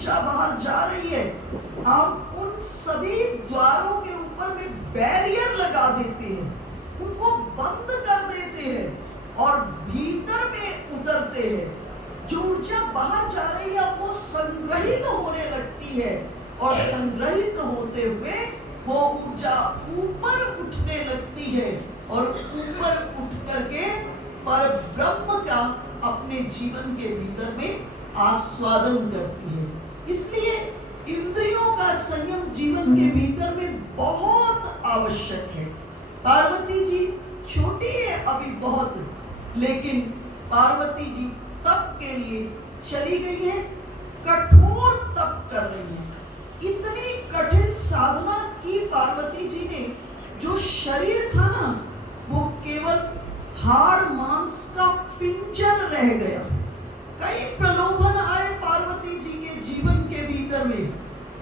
ऊर्जा बाहर जा रही है, हम उन सभी द्वारों के ऊपर में बैरियर लगा देते हैं, उनको बंद कर देते हैं और भीतर में उतरते हैं। जो ऊर्जा बाहर जा रही है वो संग्रहित होने लगती है और संग्रहित होते हुए वो ऊर्जा ऊपर उठने लगती है और ऊपर उठ करके पर ब्रह्म का अपने जीवन के भीतर में आस्वादन करती है। इसलिए इंद्रियों का संयम जीवन के भीतर में बहुत आवश्यक है। पार्वती जी छोटी है अभी बहुत, लेकिन पार्वती जी तप के लिए चली गई है, कठोर तप कर रही है। इतनी कठिन साधना की पार्वती जी ने, जो शरीर था ना वो केवल हाड़ मांस का पिंजर रह गया। कई प्रलोभन आए पार्वती जी के जीवन के भीतर में,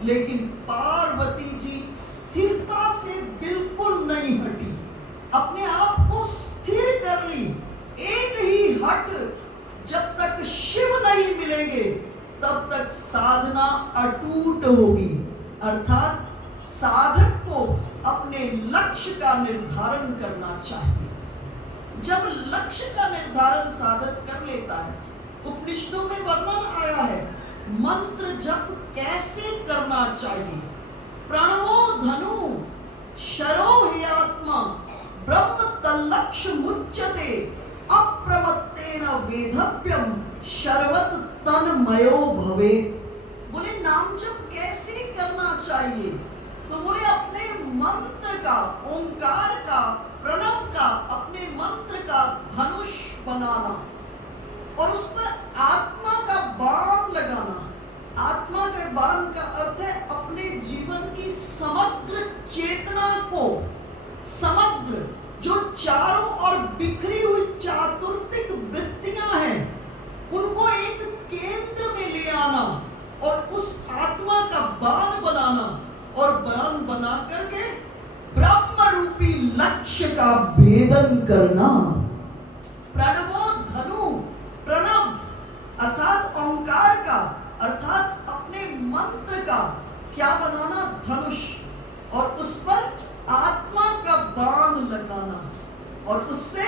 लेकिन पार्वती जी स्थिरता से बिल्कुल नहीं हटी, अपने आप को स्थिर कर ली। एक ही हट, जब तक शिव नहीं मिलेंगे तब तक साधना अटूट होगी। अर्थात साधक को अपने लक्ष्य का निर्धारण करना चाहिए। जब लक्ष्य का निर्धारण साधक कर लेता है, उपनिषदों में वर्णन आया है मंत्र जप कैसे करना चाहिए। प्रणवो धनु शरो हि आत्मा ब्रह्म तल्लक्ष्य मुच्यते अप्रमत्तेन वेदव्यम शर्वत तन्मयो भवेत्। बोले नाम जप कैसे करना चाहिए, तो बोले अपने मंत्र का, ओंकार का, प्रणव का, अपने मंत्र का धनुष बनाना और उस पर आत्मा का बाण लगाना। आत्मा के बाण का अर्थ है अपने जीवन की समग्र चेतना को, समग्र जो चारों ओर बिखरी हुई चातुर्थिक वृत्तियां हैं उनको एक केंद्र में ले आना और उस आत्मा का बाण बनाना और बाण बना करके ब्रह्म रूपी लक्ष्य का भेदन करना। प्रणवो धनु, प्रणव अर्थात ओंकार का, अर्थात अपने मंत्र का क्या बनाना, धनुष, और उस पर आत्मा का बाण लगाना और उससे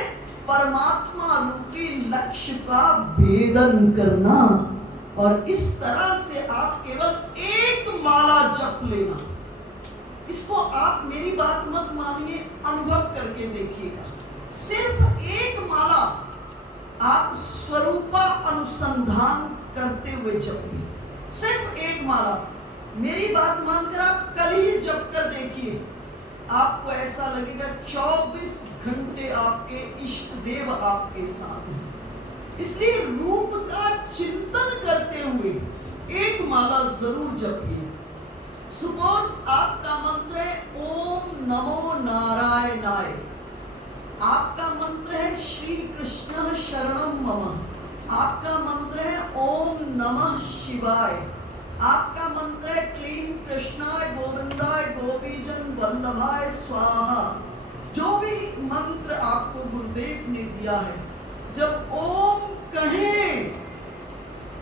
परमात्मा रूपी लक्ष्य का भेदन करना। और इस तरह से आप केवल एक माला जप लेना। इसको आप मेरी बात मत मानिए, अनुभव करके देखिएगा। सिर्फ एक माला आप स्वरूपा अनुसंधान करते हुए जपिए, सिर्फ एक माला। मेरी बात मानकर आप कल ही जप कर देखिए, आपको ऐसा लगेगा 24 घंटे आपके इष्ट देव आपके साथ हैं। इसलिए रूप का चिंतन करते हुए एक माला जरूर जपिए। सपोज आपका मंत्र है ओम नमो नारायणाय, आपका मंत्र है श्री कृष्ण शरणम मम, आपका मंत्र है ओम नमः शिवाय, आपका मंत्र है क्लीं कृष्णाय गोविंदाय गोपीजन वल्लभाय स्वाहा। जो भी मंत्र आपको गुरुदेव ने दिया है, जब ओम कहें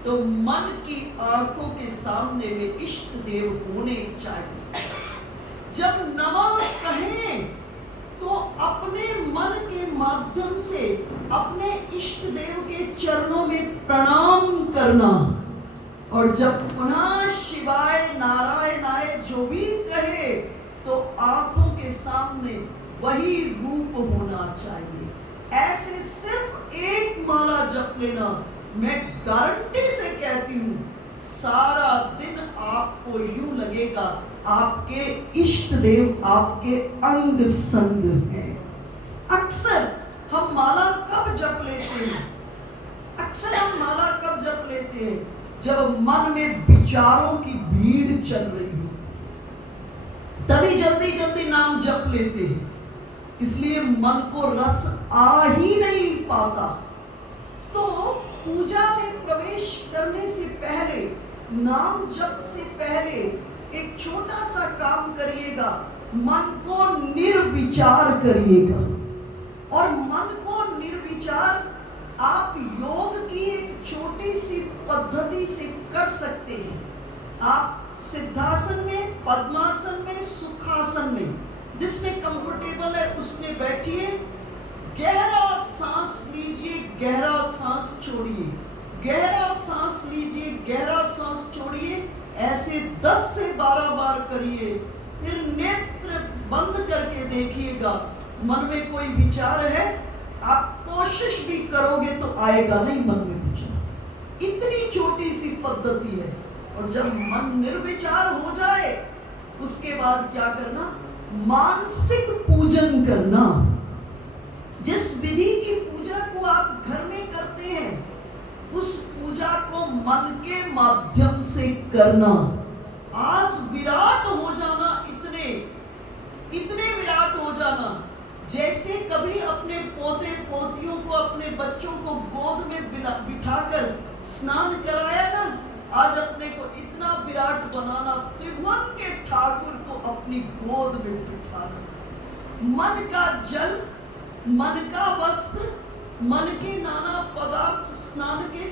तो मन की आंखों के सामने में इष्ट देव होने चाहिए। जब नमः कहें तो अपने मन के माध्यम से अपने इष्ट देव के चरणों में प्रणाम करना। और जब पुनः शिवाय नारायणाय जो भी कहे तो आंखों के सामने वही रूप होना चाहिए। ऐसे सिर्फ एक माला जप लेना, मैं गारंटी से कहती हूँ सारा दिन आपको यूं लगेगा आपके इष्ट देव आपके अंग संग हैं। अक्सर हम माला कब जप लेते हैं, अक्सर हम माला कब जप लेते हैं, जब मन में विचारों की भीड़ चल रही हो, तभी जल्दी जल्दी नाम जप लेते हैं। इसलिए मन को रस आ ही नहीं पाता। तो पूजा में प्रवेश करने से पहले, नाम जप से पहले एक छोटा सा काम करिएगा, मन को निर्विचार करिएगा। और मन को निर्विचार आप योग की एक छोटी सी पद्धति से कर सकते हैं। आप सिद्धासन में, पद्मासन में, सुखासन में, जिसमें कंफर्टेबल है उसमें बैठिए। गहरा सांस लीजिए, गहरा सांस छोड़िए, गहरा सांस लीजिए, गहरा सांस छोड़िए। ऐसे 10 से 12 बार करिए। फिर नेत्र बंद करके देखिएगा, मन में कोई विचार है, आप कोशिश भी करोगे तो आएगा नहीं मन में विचार। इतनी छोटी सी पद्धति है। और जब मन निर्विचार हो जाए उसके बाद क्या करना? मानसिक पूजन करना। जिस विधि की पूजा को आप घर में करते हैं उस पूजा को मन के माध्यम से करना। आज विराट हो जाना, इतने विराट हो जाना, जैसे कभी अपने पोते पोतियों को, अपने बच्चों को गोद में बिठाकर स्नान कराया ना, आज अपने को इतना विराट बनाना, त्रिभुवन के ठाकुर को अपनी गोद में बिठाना। मन का जल, मन का वस्त्र, मन के नाना पदार्थ स्नान के,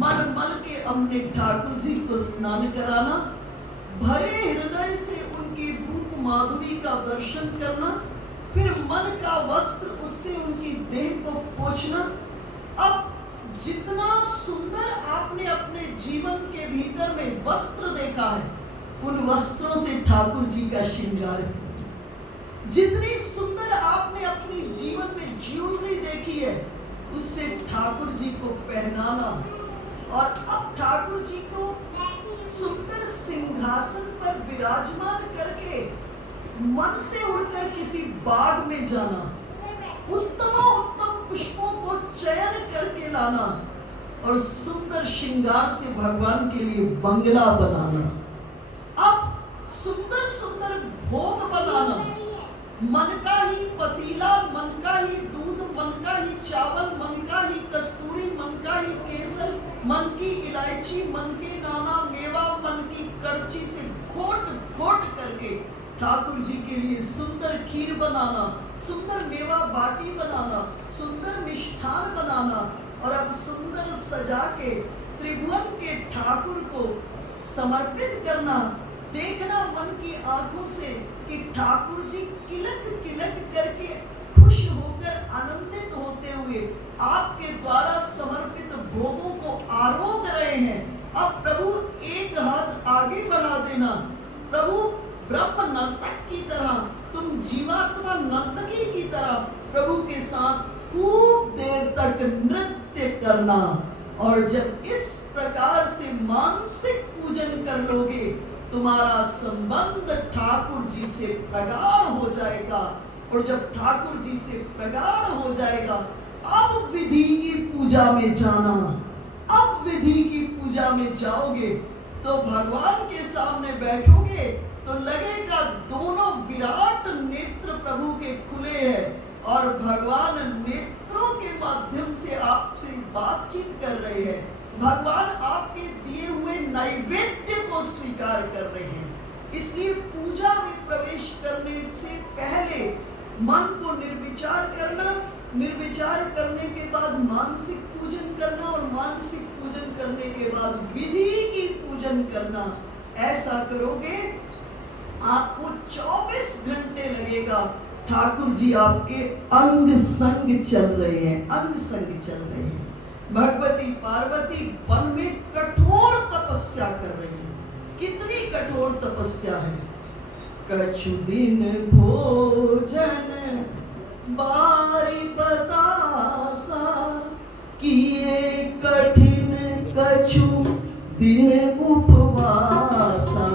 मन के अपने ठाकुर जी को स्नान कराना, भरे हृदय से उनकी रूप माधुरी का दर्शन करना, फिर मन का वस्त्र, उससे उनकी देह को पोंछना। अब जितना सुंदर आपने अपने जीवन के भीतर में वस्त्र देखा है, उन वस्त्रों से ठाकुर जी का श्रृंगार है। जितनी सुंदर आपने अपनी जीवन में ज्वेलरी देखी है, उससे ठाकुर जी को पहनाना। और अब ठाकुर जी को सुंदर सिंहासन पर विराजमान करके मन से उड़कर किसी बाग में जाना, उत्तम पुष्पों को चयन करके लाना और सुंदर श्रृंगार से भगवान के लिए बंगला बनाना। अब सुंदर सुंदर भोग बनाना, मन का ही पतीला, मन का ही दूध, मन का ही चावल, मन का ही कस्तूरी, मन का ही केसर, मन की इलायची, मन के नाना मेवा, मन की कड़ची से घोट घोट करके ठाकुर जी के लिए सुंदर खीर बनाना, सुंदर मेवा बाटी बनाना, सुंदर मिष्ठान बनाना और अब सुंदर सजा के त्रिभुवन के ठाकुर को समर्पित करना। देखना मन की आंखों से कि ठाकुर जी किलक किलक करके खुश होकर आनंदित होते हुए आपके द्वारा समर्पित भोगों को आरोग रहे हैं। अब प्रभु एक हाथ आगे बढ़ा देना। प्रभु ब्रह्म नर्तक की तरह, तुम जीवात्मा नर्तकी की तरह प्रभु के साथ खूब देर तक नृत्य करना। और जब इस प्रकार से मानसिक पूजन कर लोगे, तुम्हारा संबंध ठाकुर जी से प्रगाढ़ हो जाएगा। और जब ठाकुर जी से प्रगाढ़ हो जाएगा, अब विधि की पूजा में जाना। अब विधि की पूजा में जाओगे तो भगवान के सामने बैठोगे तो लगेगा दोनों विराट नेत्र प्रभु के खुले हैं और भगवान नेत्रों के माध्यम से आपसे बातचीत कर रहे हैं। भगवान आपके दिए हुए नैवेद्य को स्वीकार कर रहे हैं। इसलिए पूजा में प्रवेश करने से पहले मन को निर्विचार करना, निर्विचार करने के बाद मानसिक पूजन करना और मानसिक पूजन करने के बाद विधि की पूजन करना। ऐसा करोगे आपको 24 घंटे लगेगा। ठाकुर जी आपके अंग संग चल रहे हैं, अंग संग चल रहे हैं। भगवती पार्वती वन में कठोर तपस्या कर रही है। कितनी कठोर तपस्या है। कछु दिन भोजन बारी बतासा, किए कठिन कछु दिन उपवासा।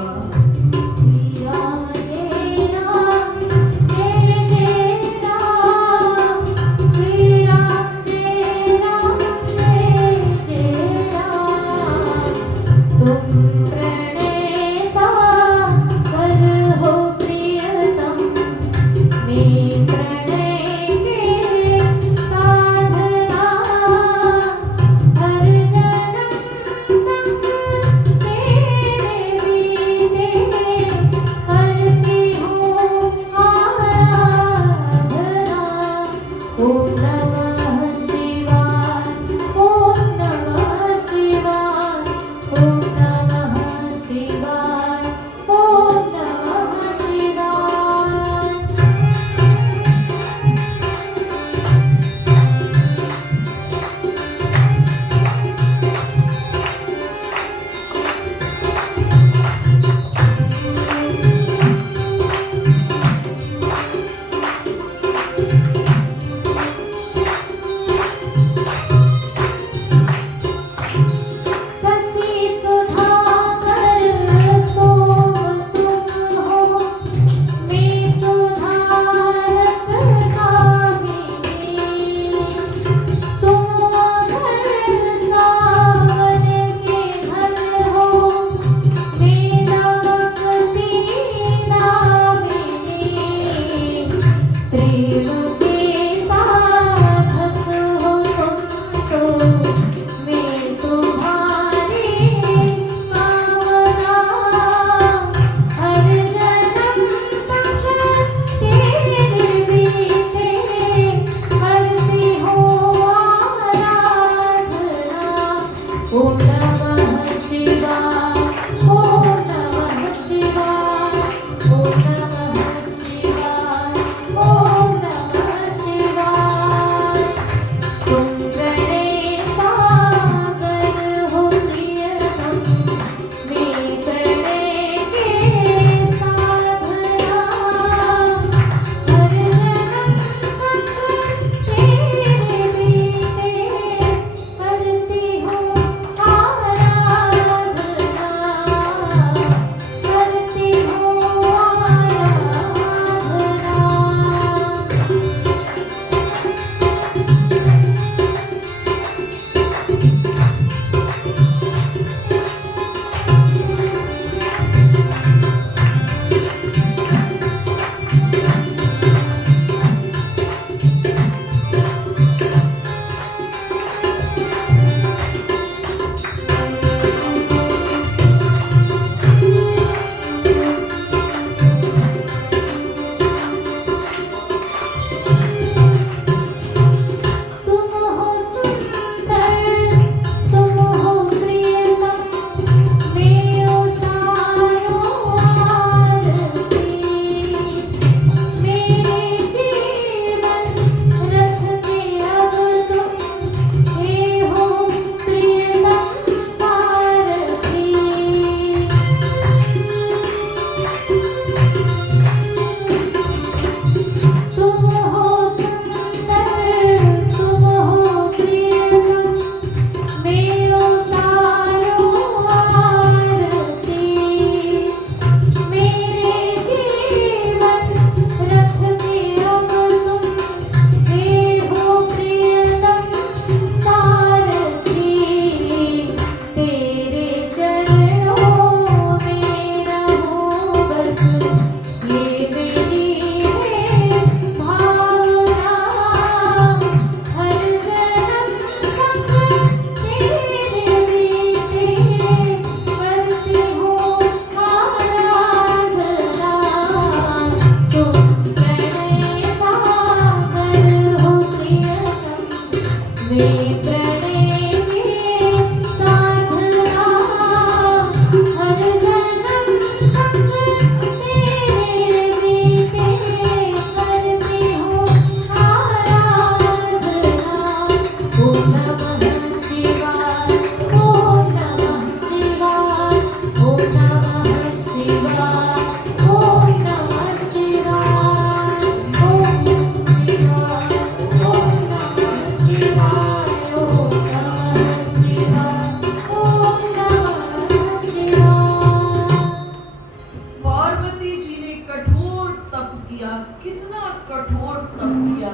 पार्वती जी ने कठोर तप किया। कितना कठोर तप किया?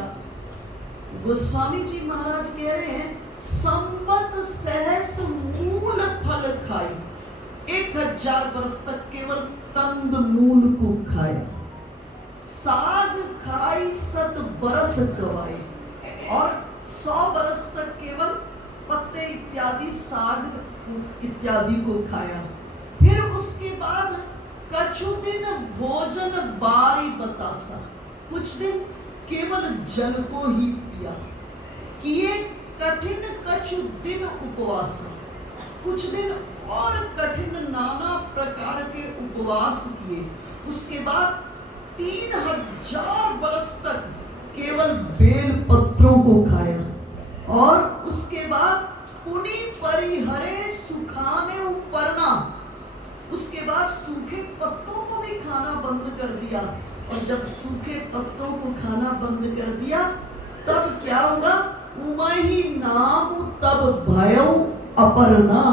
गोस्वामी जी महाराज कह रहे हैं, संवत सहस मूल फल खाई। 1000 वर्ष तक केवल कंद मूल को खाया। साग खाई 7 बरस गवाए, और 100 बरस तक केवल पत्ते इत्यादि साग इत्यादि को खाया। फिर उसके बाद कछु दिन भोजन बारी बतासा, कुछ दिन केवल जल को ही पिया। किए कठिन कछु दिन उपवास, कुछ दिन और कठिन नाना प्रकार के उपवास किए। उसके बाद 3000 वर्ष तक केवल बेल पत्रों को खाया, और उसके बाद पुनि परिहरे सुखाने उपरना, उसके बाद सूखे पत्तों को भी खाना बंद कर दिया। और जब सूखे पत्तों को खाना बंद कर दिया, तब क्या हुआ? उमहि नाम तब भयउ अपर्णा,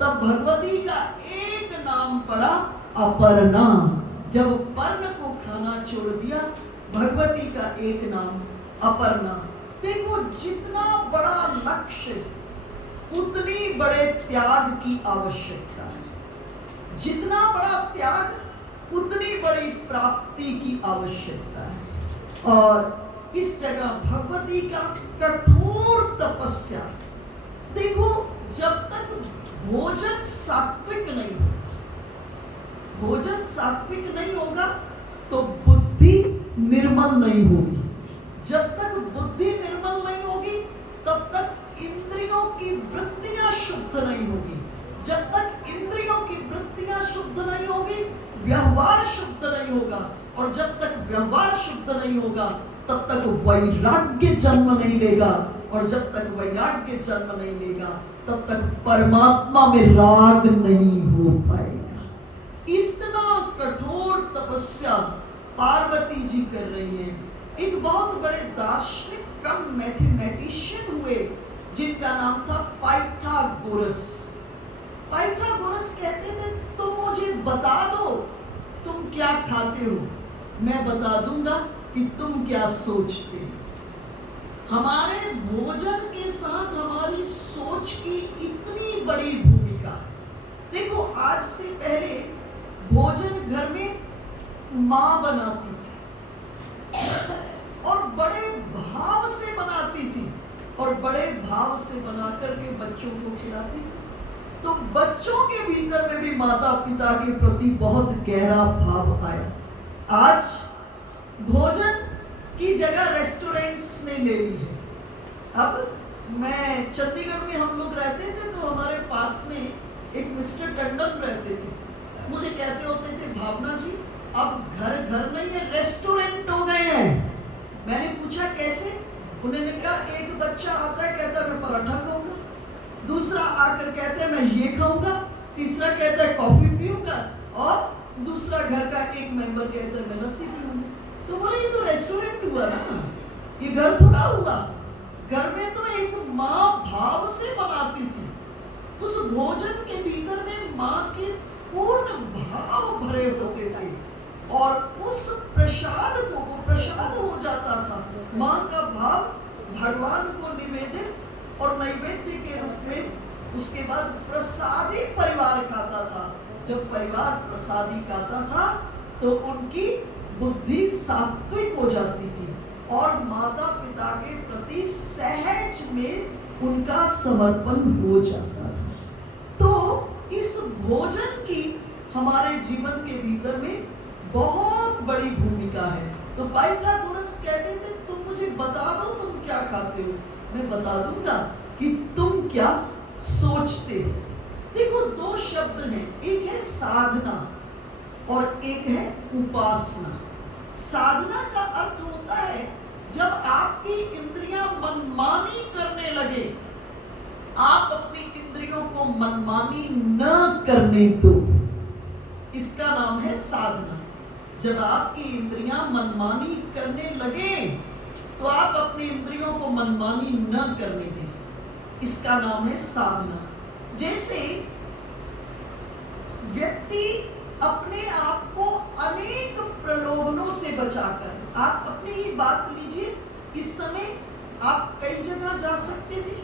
तब भगवती का एक नाम पड़ा, अपर्णा। जब पर्ण को खाना छोड़ दिया, भगवती का एक नाम अपर्णा। देखो, जितना बड़ा लक्ष्य उतनी बड़े त्याग की आवश्यकता है। जितना बड़ा त्याग उतनी बड़ी प्राप्ति की आवश्यकता है। और इस जगह भगवती का कठोर तपस्या। देखो, जब तक भोजन सात्विक नहीं होगा, भोजन सात्विक नहीं होगा तो बुद्धि निर्मल नहीं होगी। जब तक बुद्धि निर्मल नहीं होगी, तब तक इंद्रियों की वृत्तियां शुद्ध नहीं होगी। जब तक इंद्रियों की वृत्तियां शुद्ध नहीं होगी, व्यवहार शुद्ध नहीं होगा। और जब तक व्यवहार शुद्ध नहीं होगा, तब तक वैराग्य जन्म नहीं लेगा। और जब तक वैराग्य जन्म नहीं लेगा, तब तक परमात्मा में राग नहीं हो पाएगा। इतना कठोर तपस्या पार्वती जी कर रही है। एक बहुत बड़े दार्शनिक कम मैथमेटिशियन हुए, जिनका नाम था पाइथागोरस। पाइथागोरस कहते थे, तुम मुझे बता दो तुम क्या खाते हो, मैं बता दूंगा कि तुम क्या सोचते हो। हमारे भोजन के साथ हमारी सोच की इतनी बड़ी भूमिका है। देखो, आज से पहले भोजन घर में माँ बनाती थी, और बड़े भाव से बनाती थी, और बड़े भाव से बना करके बच्चों को खिलाती थी। तो बच्चों के भीतर में भी माता पिता के प्रति बहुत गहरा भाव आया। आज भोजन की जगह रेस्टोरेंट्स ने ले ली है। अब मैं चंडीगढ़ में हम लोग रहते थे, तो हमारे पास में एक मिस्टर टंडन रहते थे। मुझे कहते होते थे, भावना जी अब घर घर नहीं है, रेस्टोरेंट हो गए हैं। मैंने पूछा कैसे? उन्होंने कहा, एक बच्चा आता है, कहता है मैं पराठा खाऊंगा, दूसरा आकर कहते हैं मैं ये खाऊंगा, तीसरा कहता है कॉफी पीऊंगा, और दूसरा घर का एक मेंबर कहता है मैं लस्सी पीऊंगा। तो बोले, ये तो रेस्टोरेंट हुआ ना, ये घर थोड़ा हुआ। घर में तो एक माँ भाव से बनाती थी। उस भोजन के भीतर में माँ के पूर्ण भाव भरे होते थे, और उस प्रसाद को, वो प्रसाद हो जाता था। माँ का भाव भगवान को निवेदित और नैवेद्य के रूप में, उसके बाद प्रसादी परिवार खाता था। जब परिवार प्रसादी खाता था, तो उनकी बुद्धि सात्विक हो जाती थी, और माता पिता के प्रति सहज में उनका समर्पण हो जाता था। तो इस भोजन की हमारे जीवन के भीतर में बहुत बड़ी भूमिका है। तो पाइथागोरस कहते थे तुम मुझे बता दो तुम क्या खाते हो, मैं बता दूंगा कि तुम क्या सोचते हो। देखो दो शब्द हैं, एक है साधना और एक है उपासना। साधना का अर्थ होता है जब आपकी इंद्रियां मनमानी करने लगे, आप अपनी इंद्रियों को मनमानी न करने दो, इसका नाम है साधना। जब आपकी इंद्रियां मनमानी करने लगे तो आप अपनी इंद्रियों को मनमानी न करने दें, इसका नाम है साधना। जैसे व्यक्ति अपने आप को अनेक प्रलोभनों से बचाकर, आप अपनी ही बात लीजिए, इस समय आप कई जगह जा सकते थे,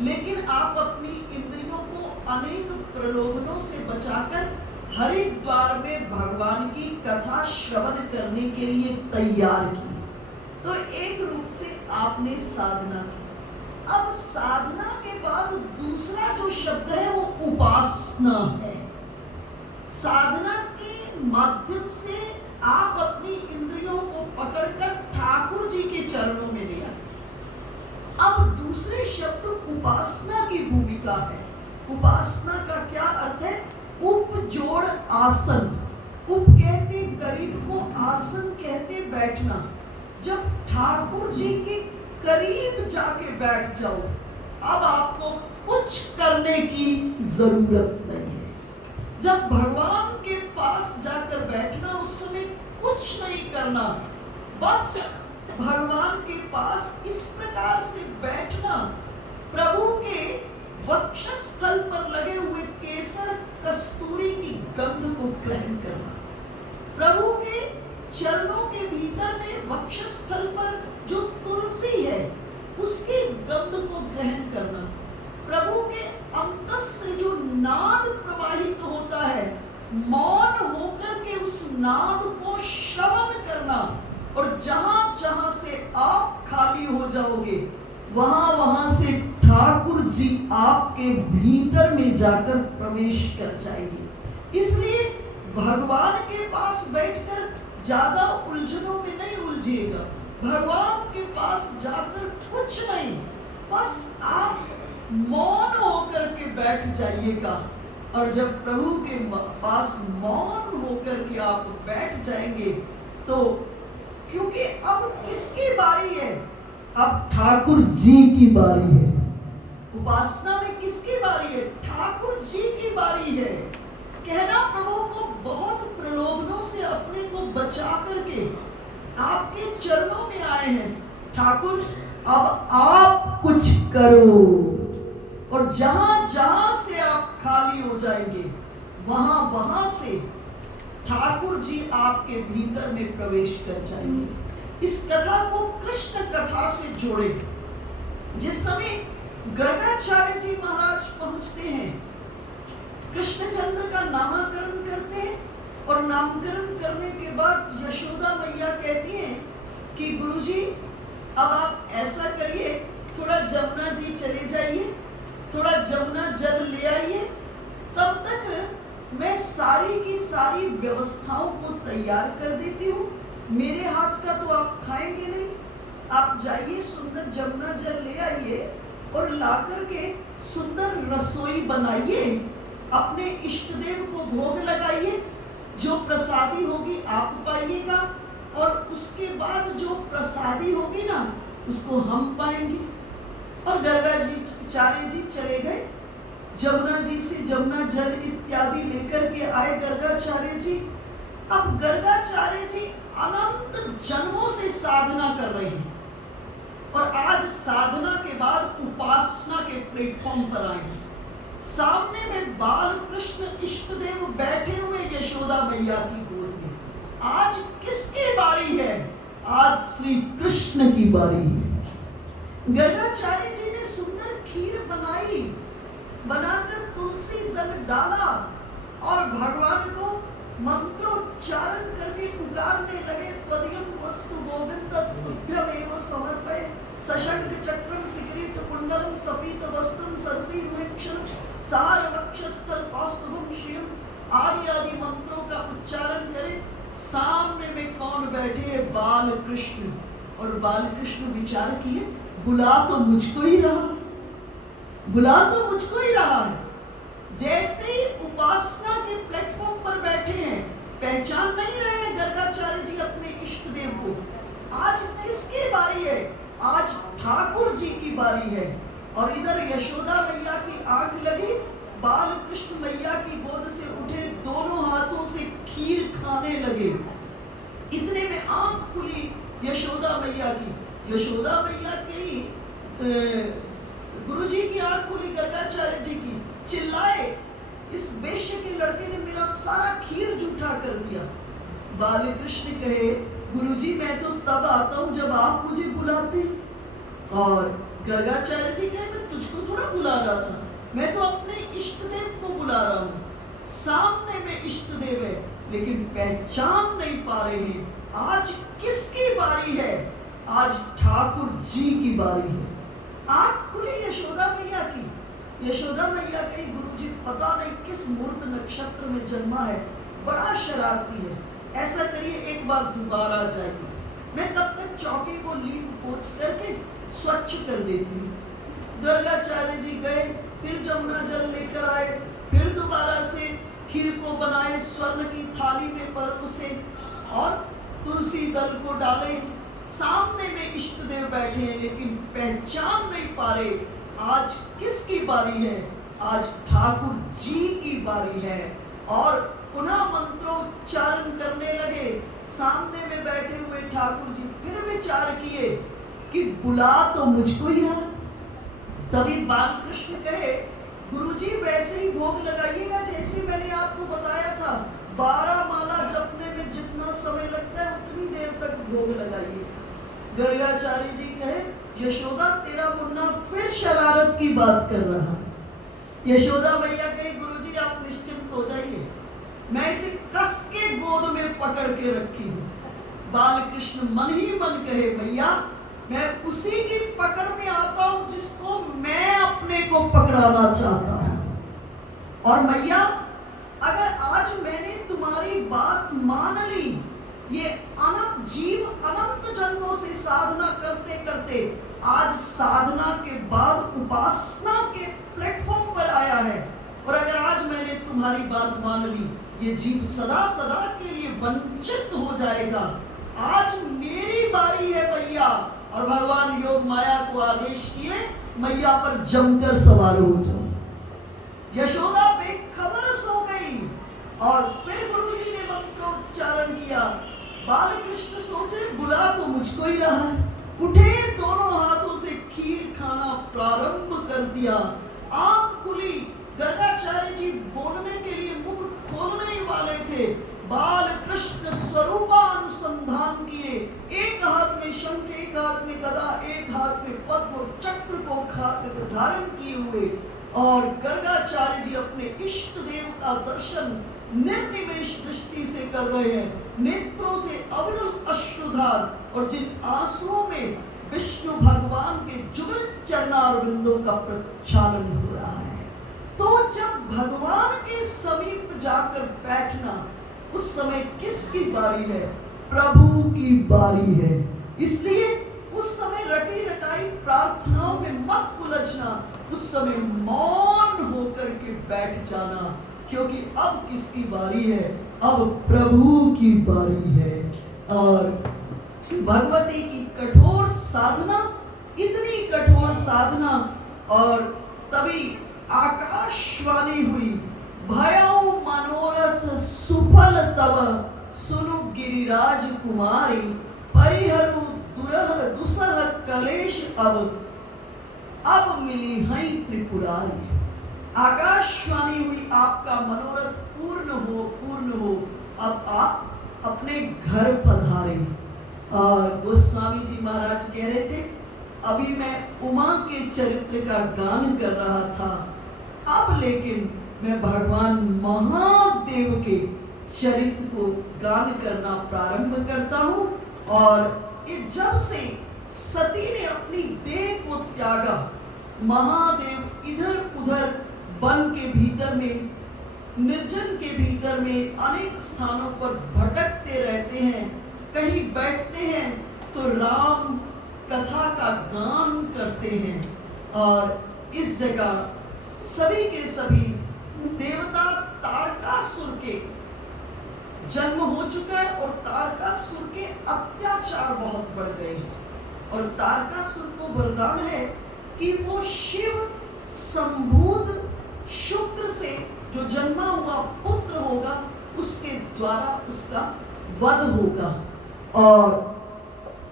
लेकिन आप अपनी इंद्रियों को अनेक प्रलोभनों से बचाकर हरिद्वार में भगवान की कथा श्रवण करने के लिए तैयार की। तो एक रूप से आपने साधना की। अब साधना के बाद दूसरा जो शब्द है वो उपासना है। साधना के माध्यम से आप अपनी इंद्रियों को पकड़कर ठाकुर जी के चरणों में ले आए। अब दूसरे शब्द उपासना की भूमिका है। उपासना का क्या अर्थ है? उप जोड़ आसन। उप कहते गरीब को, आसन कहते बैठना। जब ठाकुर जी के करीब जाके बैठ जाओ, अब आपको कुछ करने की जरूरत नहीं है। जब भगवान के पास जाकर बैठना, उस समय कुछ नहीं करना, बस भगवान के पास इस प्रकार से बैठना, प्रभु के वक्षस्थल पर लगे हुए केसर कस्तूरी की गंध को ग्रहण करना, प्रभु के चरणों के भीतर में वक्षस्थल पर जो तुलसी है उसके गंध को ग्रहण करना, प्रभु के अंतस से जो नाद प्रवाहित होता है, मौन होकर के उस नाद को श्रवण करना, और जहां जहां से आप खाली हो जाओगे वहां वहां से ठाकुर जी आपके भीतर में जाकर प्रवेश कर जाएंगे। इसलिए भगवान के पास बैठकर ज्यादा उलझनों में नहीं उलझिएगा। भगवान के पास जाकर कुछ नहीं, बस आप मौन होकर के बैठ जाइएगा। और जब प्रभु के पास मौन होकर के आप बैठ जाएंगे तो, क्योंकि अब किसकी बारी है? अब ठाकुर जी की बारी है। उपासना में किसकी बारी है? ठाकुर जी की बारी है। कहना प्रभु को बहुत प्रलोभनों से अपने को बचा करके आपके चरणों में आए हैं। ठाकुर अब आप कुछ करो, और जहां जहां से आप खाली हो जाएंगे वहां वहां से ठाकुर जी आपके भीतर में प्रवेश कर जाएंगे। इस कथा को कृष्ण कथा से जोड़े। जिस समय गर्गाचार्य जी महाराज पहुंचते हैं, कृष्णचंद्र का नामकरण करते हैं, और नामकरण करने के बाद यशोदा मैया कहती हैं कि गुरुजी अब आप ऐसा करिए, थोड़ा जमुना जी चले जाइए, थोड़ा जमुना जल ले आइए, तब तक मैं सारी की सारी व्यवस्थाओं को तैयार कर देती हूँ। मेरे हाथ का तो आप खाएंगे नहीं, आप जाइए सुंदर जमुना जल ले आइए और लाकर के सुंदर रसोई बनाइए, अपने इष्ट देव को भोग लगाइए, जो प्रसादी होगी आप पाइएगा, और उसके बाद जो प्रसादी होगी ना उसको हम पाएंगे। और गर्गाचार्य जी चले गए, जमुना जी से जमुना जल इत्यादि लेकर के आए गर्गाचार्य जी। अब गर्गाचार्य जी अनंत जन्मों से साधना कर रहे हैं, और आज साधना के बाद उपासना के प्लेटफॉर्म पर आए हैं। सामने में बाल कृष्ण इष्ट देव बैठे हुए यशोदा मैया की गोद में। आज किसकी बारी है? आज श्री कृष्ण की बारी है। गर्गाचार्य जी ने सुंदर खीर बनाई, बनाकर तुलसी दल डाला, और भगवान को मंत्रोच्चारण करके पुकारने लगे। त्वदीयं वस्तु गोविंद तुभ्यमेव समर्पये, सशंख चक्रम सिकिरीट कुंडलम सपीत वस्त्रम सरसीरुहेक्षणम सार वक्षस्थल कौस्तुभम श्रियम, आदि आदि मंत्रों का उच्चारण करें। सामने में कौन बैठे? बाल कृष्ण। और बाल कृष्ण विचार किए, बुला तो मुझको ही रहा, बुला तो मुझको ही रहा है। जैसे ही उपासना के प्लेटफॉर्म पर बैठे हैं, पहचान नहीं रहे हैं गर्गाचार्य जी अपने इष्ट देव को। आज किसकी बारी है? आज ठाकुर जी की बारी है। और इधर यशोदा मैया की आंख लगी, बाल कृष्ण मैया की गोद से उठे, दोनों हाथों से खीर खाने लगे। इतने में आंख खुली यशोदा मैया की। यशोदा मैया की गुरु जी की आंख खुली, गर्गाचार्य जी की। चिल्लाए, इस वेश्या के लड़के ने मेरा सारा खीर जूठा कर दिया। बाल कृष्ण कहे, गुरुजी मैं तो तब आता हूं जब आप मुझे बुलाते। और गर्गाचार्य जी कहे, मैं तुझको थोड़ा बुला रहा था, मैं तो अपने इष्ट देव को बुला रहा हूँ। सामने में इष्ट देव है लेकिन पहचान नहीं पा रहे हैं। आज किसकी बारी है? आज ठाकुर जी की बारी है। आंख खुली यशोदा मैया की। यशोदा मैया कही, गुरुजी पता नहीं किस मूर्त नक्षत्र में जन्मा है, बड़ा शरारती है, ऐसा करिए एक बार दोबारा जाइए, मैं तब तक चौकी को लीप पोंछ करके स्वच्छ कर देती हूँ। गर्गाचार्य जी गए, फिर जमुना जल लेकर आए, फिर दोबारा से खीर को बनाए, स्वर्ण की थाली में परोसे और तुलसी दल को डाले। सामने में इष्ट देव बैठे हैं लेकिन पहचान नहीं पा रहे। आज किसकी बारी है? आज ठाकुर जी की बारी है। और पुनः मंत्रोच्चारण करने लगे। सामने में बैठे हुए ठाकुर जी फिर विचार किए कि बुला तो मुझको ही रहा। तभी बालकृष्ण कहे, गुरुजी वैसे ही भोग लगाइएगा जैसे मैंने आपको बताया था। 12 माला जपने में जितना समय लगता है उतनी देर तक भोग लगाइए। गर्गाचार्य जी कहे, यशोदा तेरा मुन्ना फिर शरारत की बात कर रहा है। यशोदा मैया कहे, गुरुजी आप निश्चिंत हो जाइए, मैं इसे कस के गोद में पकड़ के रखी हूँ। बालकृष्ण मन ही मन कहे, मैया मैं उसी की पकड़ में आता हूँ जिसको मैं अपने को पकड़ाना चाहता हूँ। और मैया अगर आज मैंने तुम्हारी बात मान ली, ये अनंत जीव अनंत जन्मों से साधना करते करते आज साधना के बाद उपासना के प्लेटफॉर्म पर आया है, और अगर आज मैंने तुम्हारी बात मान ली, ये जीव सदा सदा के लिए वंचित हो जाएगा। आज मेरी बारी है मैया। और भगवान योग माया को आदेश किए, मैया पर जमकर सवार हो जाओ। यशोदा बेखबर सो गई और फिर गुरुजी ने मंत्रोच्चारण किया। बालकृष्ण सोचे, बुला तो मुझको ही रहा है। उठे, दोनों हाथों से खीर खाना प्रारंभ कर दिया। आंख खुली, गर्गाचार्य जी बोलने के लिए मुख खोलने ही वाले थे। बाल कृष्ण स्वरूपानुसंधान किए, एक हाथ में शंख, एक हाथ में गदा, एक हाथ में पद्म और चक्र को धारण किए हुए, और गर्गाचार्य जी अपने इष्ट देव का दर्शन निर्निमेष दृष्टि से कर रहे हैं। नेत्रों से अविरल अश्रुधार, और जिन आंसुओं में विष्णु भगवान के जुगल चरणारविंदों का प्रक्षालन हो रहा है। तो जब भगवान के समीप जाकर बैठना, उस समय किसकी बारी है? प्रभु की बारी है। इसलिए उस समय रटी रटाई प्रार्थनाओं में मत उलझना, उस समय मौन होकर के बैठ जाना, क्योंकि अब किसकी बारी है? अब प्रभु की बारी है। और भगवती की कठोर साधना, इतनी कठोर साधना, और तभी आकाशवाणी हुई, भयउ मनोरथ सुफल तव, सुनु गिरिराज कुमारी, परिहरु दुरह दुसह कलेश अब मिली है त्रिपुरारी। आकाशवाणी हुई, आपका मनोरथ पूर्ण हो, पूर्ण हो, अब आप अपने घर पधारे। और गोस्वामी जी महाराज कह रहे थे, अभी मैं उमा के चरित्र का गान कर रहा था, अब लेकिन मैं भगवान महादेव के चरित्र को गान करना प्रारंभ करता हूँ। और ये जब से सती ने अपनी देह को त्यागा, महादेव इधर उधर वन के भीतर में निर्जन के भीतर में अनेक स्थानों पर भटकते रहते हैं, कहीं बैठते हैं तो राम कथा का गान करते हैं। और इस जगह सभी के सभी देवता तारकासुर के जन्म हो चुका है और तारकासुर के अत्याचार बहुत बढ़ गए हैं। और तारकासुर को वरदान है कि वो शिव संभूत शुक्र से जो जन्मा हुआ पुत्र होगा उसके द्वारा उसका वध होगा। और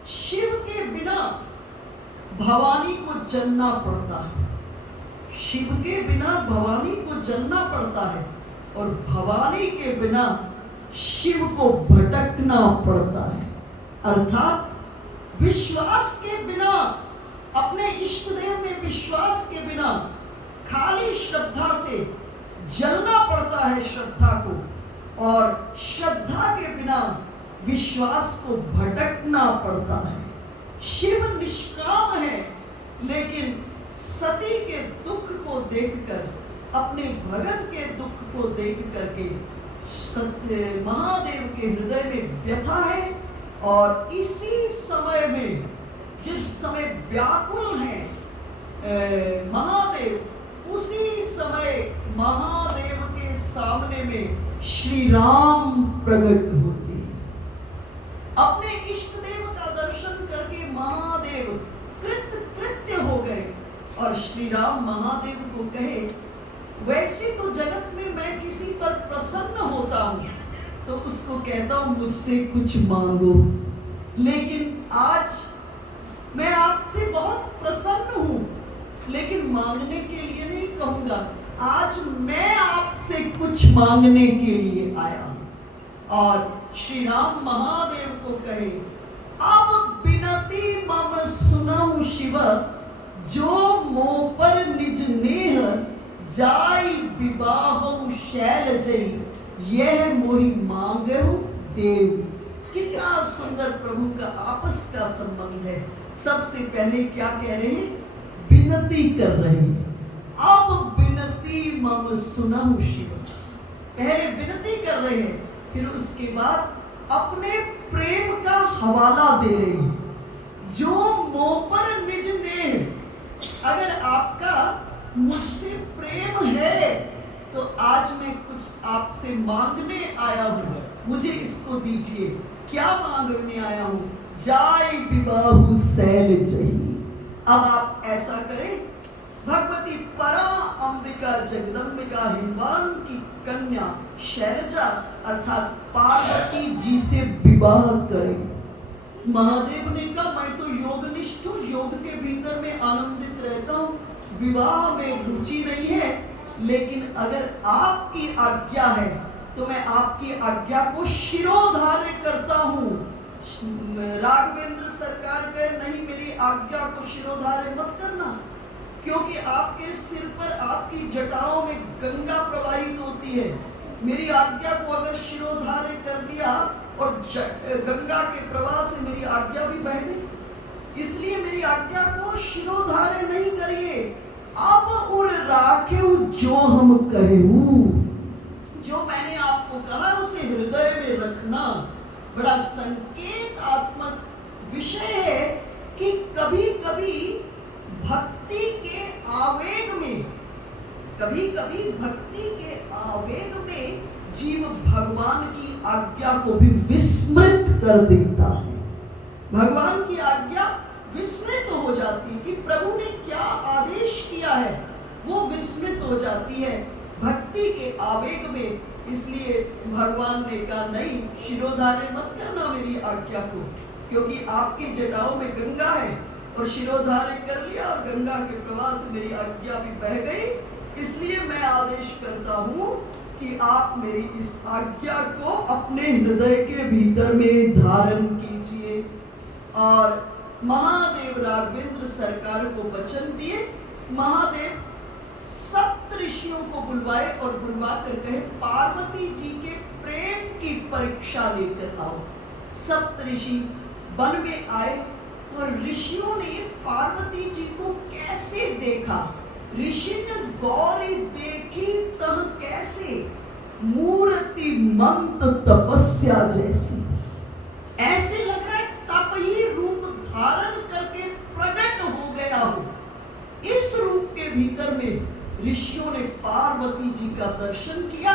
शिव के बिना भवानी को जलना पड़ता है, शिव के बिना भवानी को जलना पड़ता है और भवानी के बिना शिव को भटकना पड़ता है। अर्थात विश्वास के बिना, अपने इष्ट देव में विश्वास के बिना खाली श्रद्धा से जलना पड़ता है श्रद्धा को, और श्रद्धा के बिना विश्वास को भटकना पड़ता है। शिव निष्काम है, लेकिन सती के दुख को देखकर, अपने भगत के दुख को देख करके महादेव के हृदय में व्यथा है। और इसी समय में, जिस समय व्याकुल हैं महादेव, उसी समय महादेव के सामने में श्री राम प्रकट होते हैं। अपने इष्ट देव का दर्शन करके महादेव कृत्य हो गए और श्री राम महादेव को कहे, वैसे तो जगत में मैं किसी पर प्रसन्न होता हूँ तो उसको कहता हूँ मुझसे कुछ मांगो, लेकिन आज मैं आपसे बहुत प्रसन्न हूँ, लेकिन मांगने के लिए नहीं कहूँगा, आज मैं आपसे कुछ मांगने के लिए आया हूँ। और श्री राम महादेव को कहे, अब बिनती मम सुनहु शिव, जो मोह पर निज नेह, जाई विवाह शैल जई, यह मोहि मांगहु देव। कितना सुंदर प्रभु का आपस का संबंध है। सबसे पहले क्या कह रहे हैं? विनती कर रहे हैं। अब विनती मम सुनहु शिव, पहले विनती कर रहे हैं, फिर उसके बाद अपने प्रेम का हवाला दे रहे हैं। जो मोह पर निज नेह, अगर आपका मुझसे प्रेम है तो आज मैं कुछ आपसे मांगने आया हूँ, मुझे इसको दीजिए। क्या मांगने आया हूँ? जाय विवाहु शैल जई। अब आप ऐसा करें, भगवती परा अंबिका जगदम्बिका हिमवान की कन्या शैलजा अर्थात पार्वती जी से विवाह करें। महादेव ने कहा, मैं तो योगनिष्ठ हूँ, योग के भीतर में आनंदित रहता हूँ, विवाह में रुचि नहीं है, लेकिन अगर आपकी आज्ञा है तो मैं आपकी आज्ञा को शिरोधार्य करता हूँ। राघवेंद्र सरकार कहे, नहीं, मेरी आज्ञा को शिरोधार्य मत करना, क्योंकि आपके सिर पर, आपकी जटाओं में गंगा प्रवाहित होती है। मेरी आज्ञा को अगर शिरोधार्य कर लिया और गंगा के प्रवाह से मेरी आज्ञा भी बह गई, इसलिए मेरी आज्ञा को शिरोधार्य नहीं करिए। अब उर राखेउ जो हम कहूँ, जो मैंने आपको कहा उसे हृदय में रखना। बड़ा संकेतात्मक विषय है कि कभी कभी भक्ति के आवेग में, कभी कभी भक्ति के आवेग में जीव भगवान की आज्ञा को भी विस्मृत कर देता है। भगवान की आज्ञा विस्मृत हो जाती है कि प्रभु ने क्या आदेश किया है, वो विस्मृत हो जाती है भक्ति के आवेग में। इसलिए भगवान ने कहा, नहीं, शिरोधार्य मत करना मेरी आज्ञा को, क्योंकि आपकी जटाओं में गंगा है और शिरोधार्य कर लिया और गंगा के प्रवाह से मेरी आज्ञा भी बह गई। इसलिए मैं आदेश करता हूँ कि आप मेरी इस आज्ञा को अपने हृदय के भीतर में धारण कीजिए। और महादेव राघवेंद्र सरकार को वचन दिए। महादेव सप्त ऋषियों को बुलवाए और बुलवा कर कहे, पार्वती जी के प्रेम की परीक्षा लेकर आओ। सप्त ऋषि वन में आए और ऋषियों ने पार्वती जी को कैसे देखा। ऋषि ने गौरी देखी तह कैसे, मूर्तिमंत तपस्या जैसी। ऐसे लग रहा है तप ही रूप धारण करके प्रकट हो गया हो। इस रूप के भीतर में ऋषियों ने पार्वती जी का दर्शन किया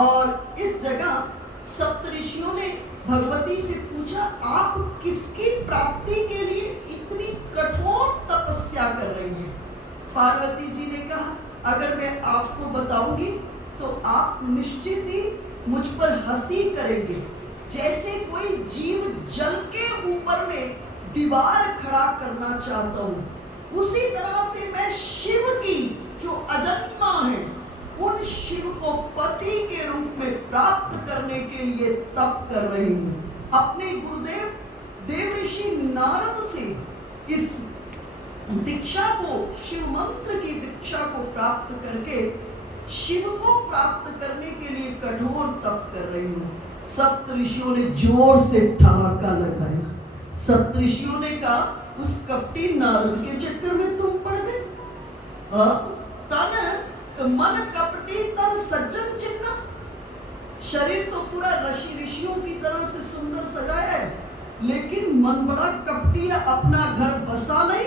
और इस जगह सप्त ऋषियों ने भगवती से पूछा, आप किसकी प्राप्ति के लिए इतनी कठोर तपस्या कर रही हैं? पार्वती जी ने कहा, अगर मैं आपको बताऊंगी तो आप निश्चित ही मुझ पर हंसी करेंगे। जैसे कोई जीव जल के ऊपर में दीवार खड़ा करना चाहता हूँ, उसी तरह से मैं शिव की जो अजन्मा है उन शिव को पति के रूप में प्राप्त करने के लिए तप कर रही हूँ। अपने गुरुदेव देव ऋषि नारद से इस दीक्षा को, शिव मंत्र की दीक्षा को प्राप्त करके शिव को प्राप्त करने के लिए कठोर तप कर रही हूँ। सप्त ऋषियों ने जोर से ठहाका लगाया। सप्त ऋषियों ने कहा, उस कपटी नारद के चक्कर में तुम पड़ गए। तन मन कपटी तन सज्जन चिन्ह। शरीर तो पूरा ऋषियों की तरह से सुंदर सजाया है, लेकिन मन बड़ा कपटी है, अपना घर बसा नहीं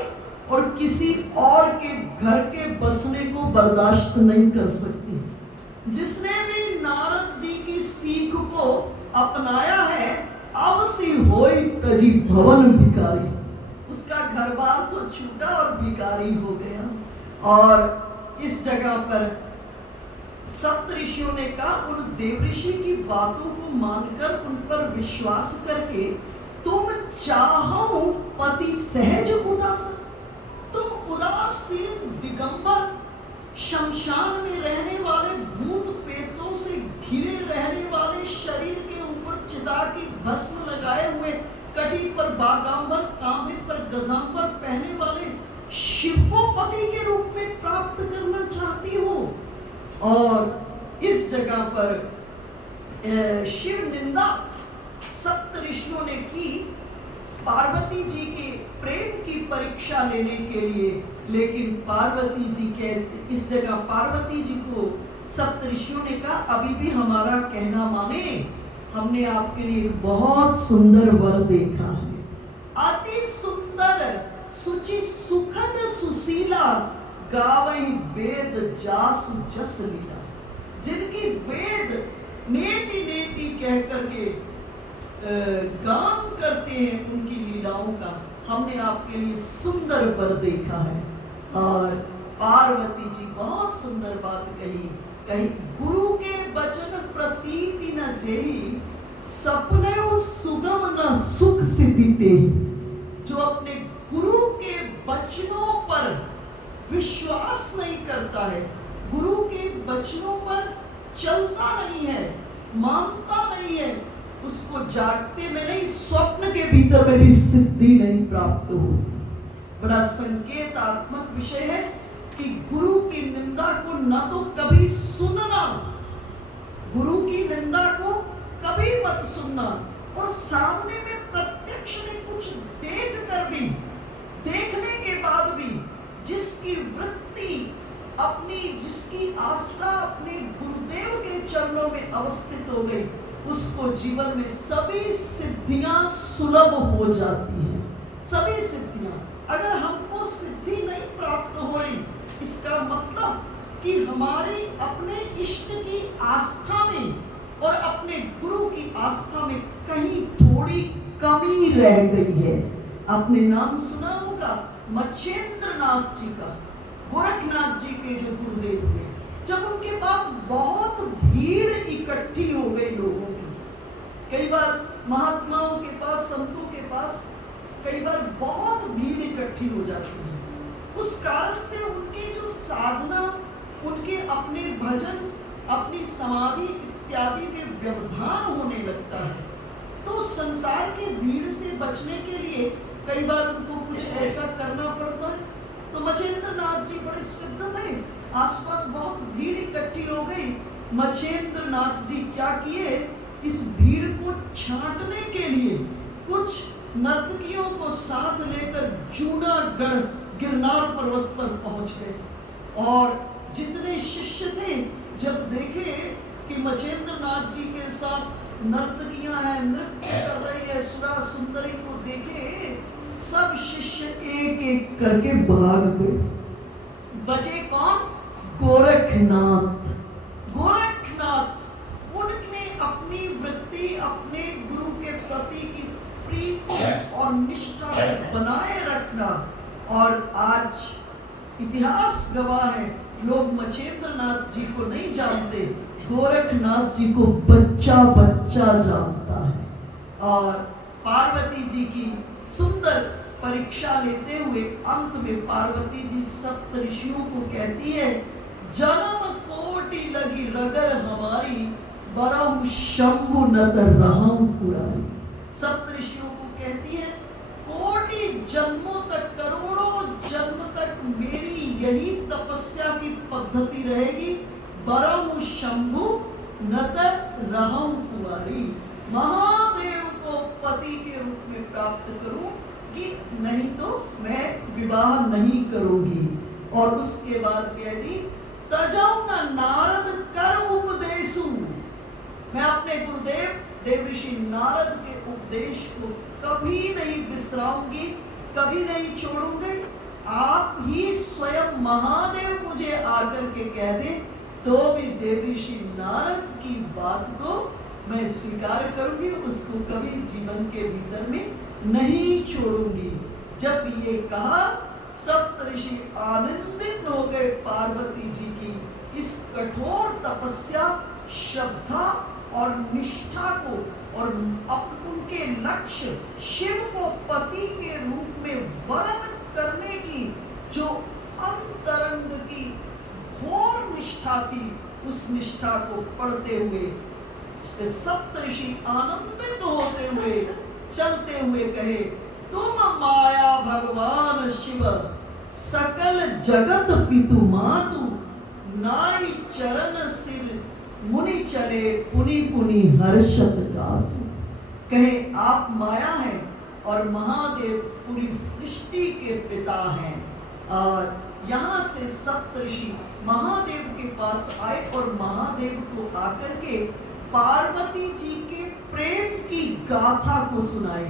और किसी और के घर के बसने को बर्दाश्त नहीं कर सकती। जिसने भी नारद जी की सीख को अपनाया है, अब सी होई तजी भवन भिकारी, उसका घर बार तो छूटा और भिकारी हो गया। और इस जगह पर सप्त ऋषियों ने कहा, उन देव ऋषि की बातों को मानकर उन पर विश्वास करके तुम चाहो पति सहज उदास, तुम उदासीन दिगंबर शमशान में रहने वाले भूत प्रेतों से घिरे रहने वाले शरीर के ऊपर चिता की भस्म लगाए हुए, कटी पर बागांबर, कांधे पर गजांबर पहने वाले शिव को पति के रूप में प्राप्त करना चाहती हो। और इस जगह पर शिव निंदा सप्त ऋषियों ने की पार्वती जी के प्रेम की परीक्षा लेने के लिए, लेकिन पार्वती जी के इस जगह पार्वती जी को सप्त ऋषियों ने कहा, अभी भी हमारा कहना माने, हमने आपके लिए बहुत सुंदर वर देखा है, अति सुंदर सुचि सुखद सुशीला, गावई वेद जासु जस लीला। जिनकी वेद नेति नेति कह करके गान करते हैं उनकी लीलाओं का, हमने आपके लिए सुंदर वर देखा है। और पार्वती जी बहुत सुंदर बात कही, गुरु के वचन प्रतीति न जेहि, सपने सुगम न सुख सिद्धिते। जो अपने गुरु के वचनों पर विश्वास नहीं करता है, गुरु के वचनों पर चलता नहीं है, मानता नहीं है, उसको जागते में नहीं, स्वप्न के भीतर में भी सिद्धि नहीं प्राप्त होती। बड़ा संकेतात्मक विषय है कि गुरु की निंदा को न तो कभी सुनना, गुरु की निंदा को कभी मत सुनना, और सामने में प्रत्यक्ष में कुछ देख कर भी, देखने के बाद भी जिसकी वृत्ति अपनी, जिसकी आस्था अपने गुरुदेव के चरणों में अवस्थित हो गई, उसको जीवन में सभी सिद्धियां सुलभ हो जाती हैं। सभी सिद्धियां, अगर हमको सिद्धि नहीं प्राप्त हो रही, इसका मतलब कि हमारी अपने इष्ट की आस्था में और अपने गुरु की आस्था में कहीं थोड़ी कमी रह गई है। आपने नाम सुना होगा मच्छेंद्र नाथ जी का, गोरखनाथ जी के जो गुरुदेव हुए, जब उनके पास बहुत भीड़ इकट्ठी हो गई लोगों की, कई बार महात्माओं के पास, संतों के पास कई बार बहुत भीड़ इकट्ठी हो जाती है, उस कारण से उनकी जो साधना, उनके अपने भजन, अपनी समाधि इत्यादि में व्यवधान होने लगता है। तो संसार के भीड़ से बचने के लिए कई बार उनको कुछ ऐसा करना पड़ता है। तो मच्छेंद्र नाथ जी बड़े सिद्ध थे, आसपास बहुत भीड़ इकट्ठी हो गई। मच्छेंद्र नाथ जी क्या किए, इस भीड़ को छांटने के लिए कुछ नर्तकियों को साथ लेकर जूनागढ़ गिरनार पर्वत पर पहुंच गए, और जितने शिष्य थे जब देखे कि मछेंद्र नाथ जी के साथ नर्तकियां हैं, नृत्य कर रही है, सुरा सुंदरी को देखे सब शिष्य एक एक करके भाग गए। बचे कौन? गोरखनाथ। गोरखनाथ उनने अपनी वृत्ति अपने गुरु के प्रति की प्रीति और निष्ठा को बनाए रखना, और आज इतिहास गवाह है, लोग मछेंद्र नाथ जी को नहीं जानते, गोरखनाथ जी को बच्चा बच्चा जानता है। और पार्वती जी की सुंदर परीक्षा लेते हुए अंत में पार्वती जी सप्त ऋषियों को कहती है, जन्म कोटि लगी रगर हमारी, बरहु शंभु नदर रहम पुरारी। सप्त ऋषियों को कहती है, कोटि जन्मों तक, करोड़ों जन्म तक मेरी यही तपस्या की पद्धति रहेगी, बरहु शंभु नदर रहम पुरारी। महादेव को पति के रूप में प्राप्त करूं कि नहीं तो मैं विवाह नहीं करूंगी। और उसके बाद कह दी, तजाऊ न नारद कर उपदेशु, मैं अपने गुरुदेव देवऋषि नारद के उपदेश को कभी नहीं बिसराऊंगी, कभी नहीं छोड़ूंगी। आप ही स्वयं महादेव मुझे आकर के कह दे तो भी देवऋषि नारद की बात को मैं स्वीकार करूंगी, उसको कभी जीवन के भीतर में नहीं छोड़ूंगी। जब ये कहा, सप्तऋषि आनंदित हो गए पार्वती जी की इस कठोर तपस्या, श्रद्धा और निष्ठा को, और उनके लक्ष्य शिव को पति के रूप में वरण करने की जो अंतरंग की घोर निष्ठा थी, उस निष्ठा को पढ़ते हुए सप्तऋषि आनंदित होते हुए चलते हुए कहे, तुम माया भगवान शिव सकल जगत पितु मातु, नारी चरण सिर मुनि चले पुनि पुनि हर्षत गातु। कहे आप माया हैं और महादेव पूरी सृष्टि के पिता हैं। और यहाँ से सप्तऋषि महादेव के पास आए और महादेव को आकर के पार्वती जी के प्रेम की गाथा को सुनाई।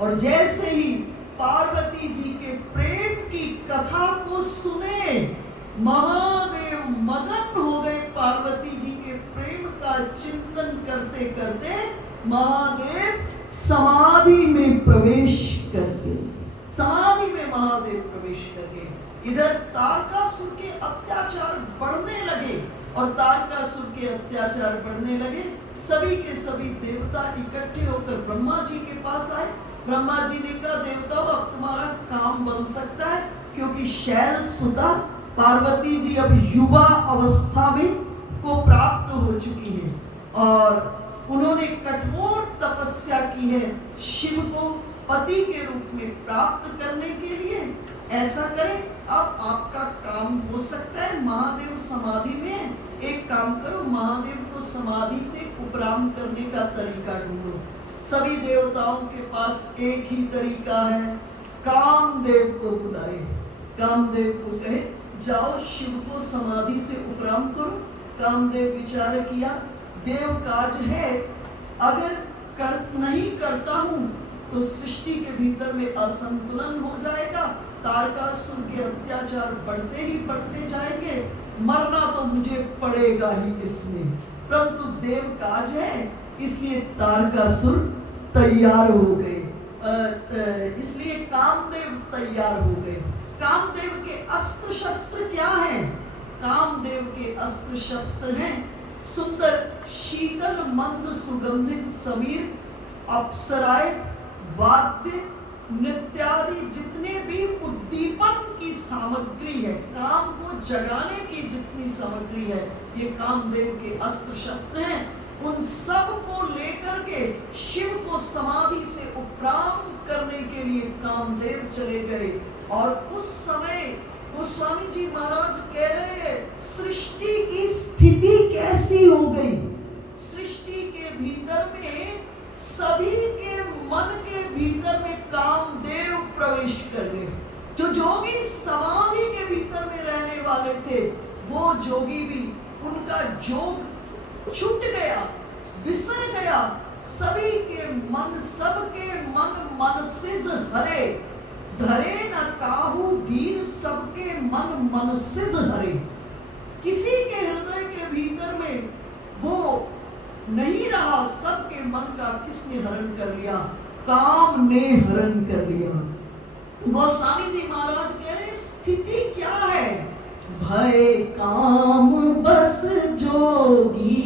और जैसे ही पार्वती जी के प्रेम की कथा को सुने, महादेव मगन हो गए पार्वती जी के प्रेम का चिंतन करते करते। महादेव समाधि में प्रवेश करके, समाधि में महादेव प्रवेश करके, इधर तारकासुर के अत्याचार बढ़ने लगे, और तारकासुर के अत्याचार बढ़ने लगे। सभी के सभी देवता इकट्ठे होकर ब्रह्मा जी के पास आए। ब्रह्मा जी ने कहा, देवताओं अब तुम्हारा काम बन सकता है, क्योंकि शैल सुता पार्वती जी अब युवा अवस्था में को प्राप्त हो चुकी है, और उन्होंने कठोर तपस्या की है शिव को पति के रूप में प्राप्त करने के लिए। ऐसा करें, अब आपका काम हो सकता है। महादेव समाधि में है, एक काम करो, महादेव को समाधि से उपराम करने का तरीका ढूंढो। सभी देवताओं के पास एक ही तरीका है, कामदेव को बुलाए। कामदेव को कहे, जाओ शिव को समाधि से उपराम करो। कामदेव विचार किया, देव काज है, अगर नहीं करता हूं तो सृष्टि के भीतर में असंतुलन हो जाएगा, तारकासुर के अत्याचार बढ़ते ही बढ़ते जाएंगे, मरना तो मुझे पड़ेगा ही इसमें। परंतु देव काज है, इसलिए तारकासुर तैयार हो गए। इसलिए कामदेव तैयार हो गए। कामदेव के अस्त्र शस्त्र क्या हैं? कामदेव के अस्त्र शस्त्र हैं सुंदर शीतल मंद सुगंधित समीर, अप्सराएं, वाद्य, नृत्यादि जितने भी उद्दीपन की सामग्री है, काम को जगाने की जितनी सामग्री है, ये कामदेव के अस्त्र शस्त्र हैं। उन सब को लेकर के शिव को समाधि से उपराम करने के लिए कामदेव चले गए। और उस समय गोस्वामी जी महाराज कह रहे हैं, सृष्टि की स्थिति कैसी हो गई। सृष्टि के भीतर में, सभी के मन के भीतर में कामदेव प्रवेश कर गए। जो जोगी समाधि के भीतर में रहने वाले थे, वो जोगी भी, उनका जोग छूट गया, बिसर गया। सभी के मन, सबके मन मनसिज हरे, धरे न काहू धीर, सबके मन मनसिज हरे। किसी के हृदय के भीतर में वो नहीं रहा, सबके मन का किसने हरण कर लिया? काम ने हरण कर लिया। गोस्वामी जी महाराज कह रहे स्थिति क्या है? भय काम बस जोगी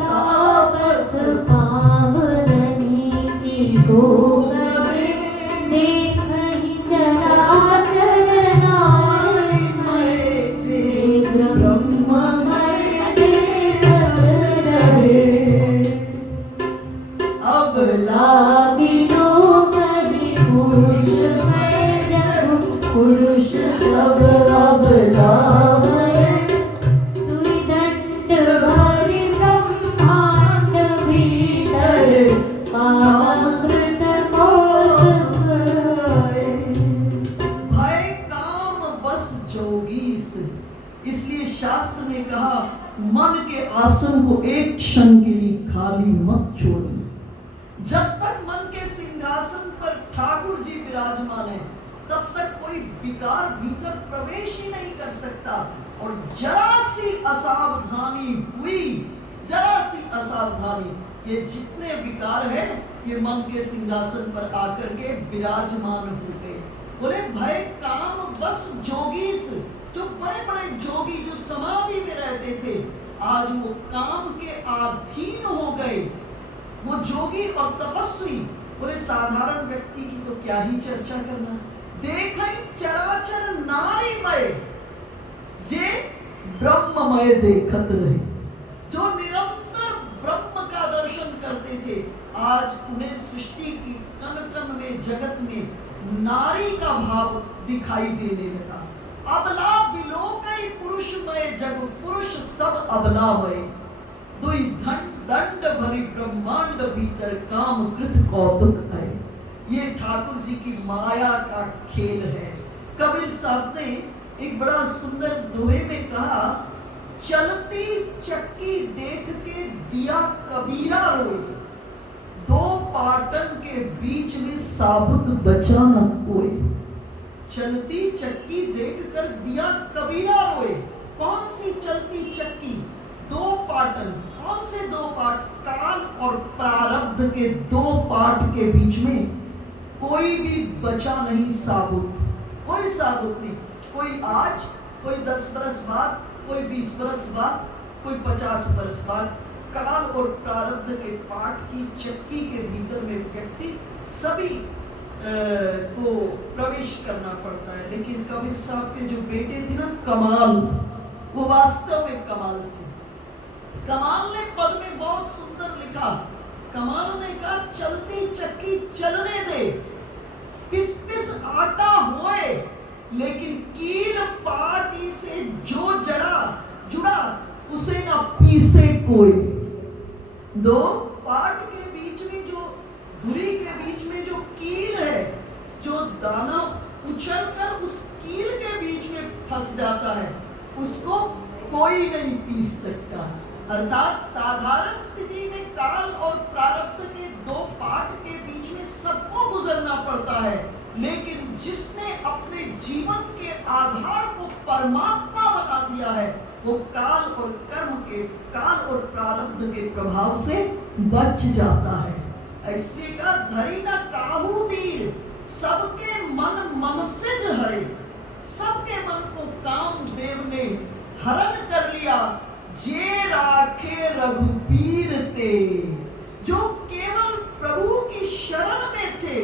तापस, पावरनी की को देखहि चराचर नारि मय, जे ब्रह्ममय देखत रहे। अब लागिलो कहि पुरुषमय जग, पुरुष सब अब लावै। दुई दंड भरि ब्रह्मांड भीतर, कामकृत कौतुक है। भय काम बस जोगीस। इसलिए शास्त्र ने कहा मन के आसन को एक क्षण के लिए खाली मत छोड़ो। जब तक मन के सिंहासन पर ठाकुर जी विराजमान है, तब तक कोई विकार भीतर प्रवेश ही नहीं कर सकता। और जरा सी असावधानी हुई, जरा सी असावधानी, ये जितने विकार हैं ये मन के सिंहासन पर आकर के विराजमान हो गए। बोले भय काम बस जोगीस। जो बड़े बड़े जोगी जो समाधि में रहते थे, आज वो काम के अधीन हो गए। वो जोगी और तपस्वी, बोले साधारण व्यक्ति की तो क्या ही चर्चा करना। देखई चराचर नारीमय, जे ब्रह्ममय देखत रहे। जो निरंतर ब्रह्म का दर्शन करते थे, आज उन्हें सृष्टि की कण कण में, जगत में नारी का भाव दिखाई देने लगा। अबला बिलोकई पुरुषमय जग, पुरुष सब अबलामय। दुई दंड भरी ब्रह्मांड भीतर, काम कृत कौतुक है। ये ठाकुर जी की माया का खेल है। कबीर साहब ने एक बड़ा सुंदर दोहे में कहा, चलती चक्की देख के दिया कबीरा रोए, दो पाटन के बीच में साबुत बचा न कोई। चलती चक्की देखकर दिया कबीरा रोए। कौन सी चलती चक्की? दो पाटन। कौन से दो पाट? काल और प्रारब्ध के दो पाट के बीच में कोई भी बचा नहीं साबुत, कोई साबुत नहीं। कोई आज, कोई 10 बरस बाद, कोई 20 बरस बाद, कोई 50 बरस बाद। काल और प्रारब्ध के पाठ की चक्की के भीतर में व्यक्ति सभी को प्रवेश करना पड़ता है। लेकिन कबीर साहब के जो बेटे थे ना कमाल, वो वास्तव में कमाल थे। कमाल ने पद में बहुत सुंदर लिखा। कमाल ने कहा चलती चक्की चलने दे, पिस पिस आटा होए, लेकिन कील पाटी से जो जुड़ा उसे ना पीसे कोई। दो पाट के बीच में, जो धुरी के बीच में जो कील है, जो दाना उछलकर उस कील के बीच में फंस जाता है, उसको कोई नहीं पीस सकता। अर्थात साधारण स्थिति में काल और प्रारब्ध के दो पाट के बीच में सबको गुजरना पड़ता है, लेकिन जिसने अपने जीवन के आधार को परमात्मा बना दिया है, वो काल और कर्म के, काल और प्रारब्ध के प्रभाव से बच जाता है। इसलिए कहा धरी न काहू धीर, सबके मन मनसिज हरे। सबके मन को कामदेव ने हरण कर लिया। जे राखे रघुपीर ते, जो केवल प्रभु की शरण में थे,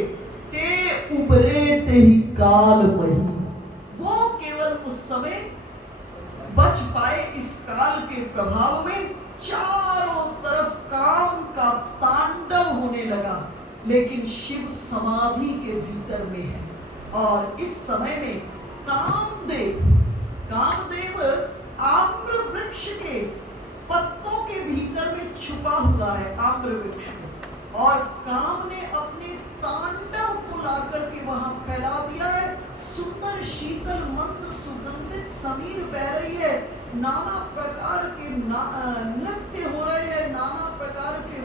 ते उबरे ते ही काल मही। वो केवल उस समय बच पाए इस काल के प्रभाव में। चारों तरफ काम का तांडव होने लगा, लेकिन शिव समाधि के भीतर में है। और इस समय में कामदेव आम्र वृक्ष के पत्तों के भीतर में छुपा हुआ है, आम्र वृक्ष में। और काम ने अपने तांडव को लाकर के वहां फैला दिया है। सुंदर शीतल मंद सुगंधित समीर बह रही है, नाना प्रकार के नृत्य हो रहे हैं, नाना प्रकार के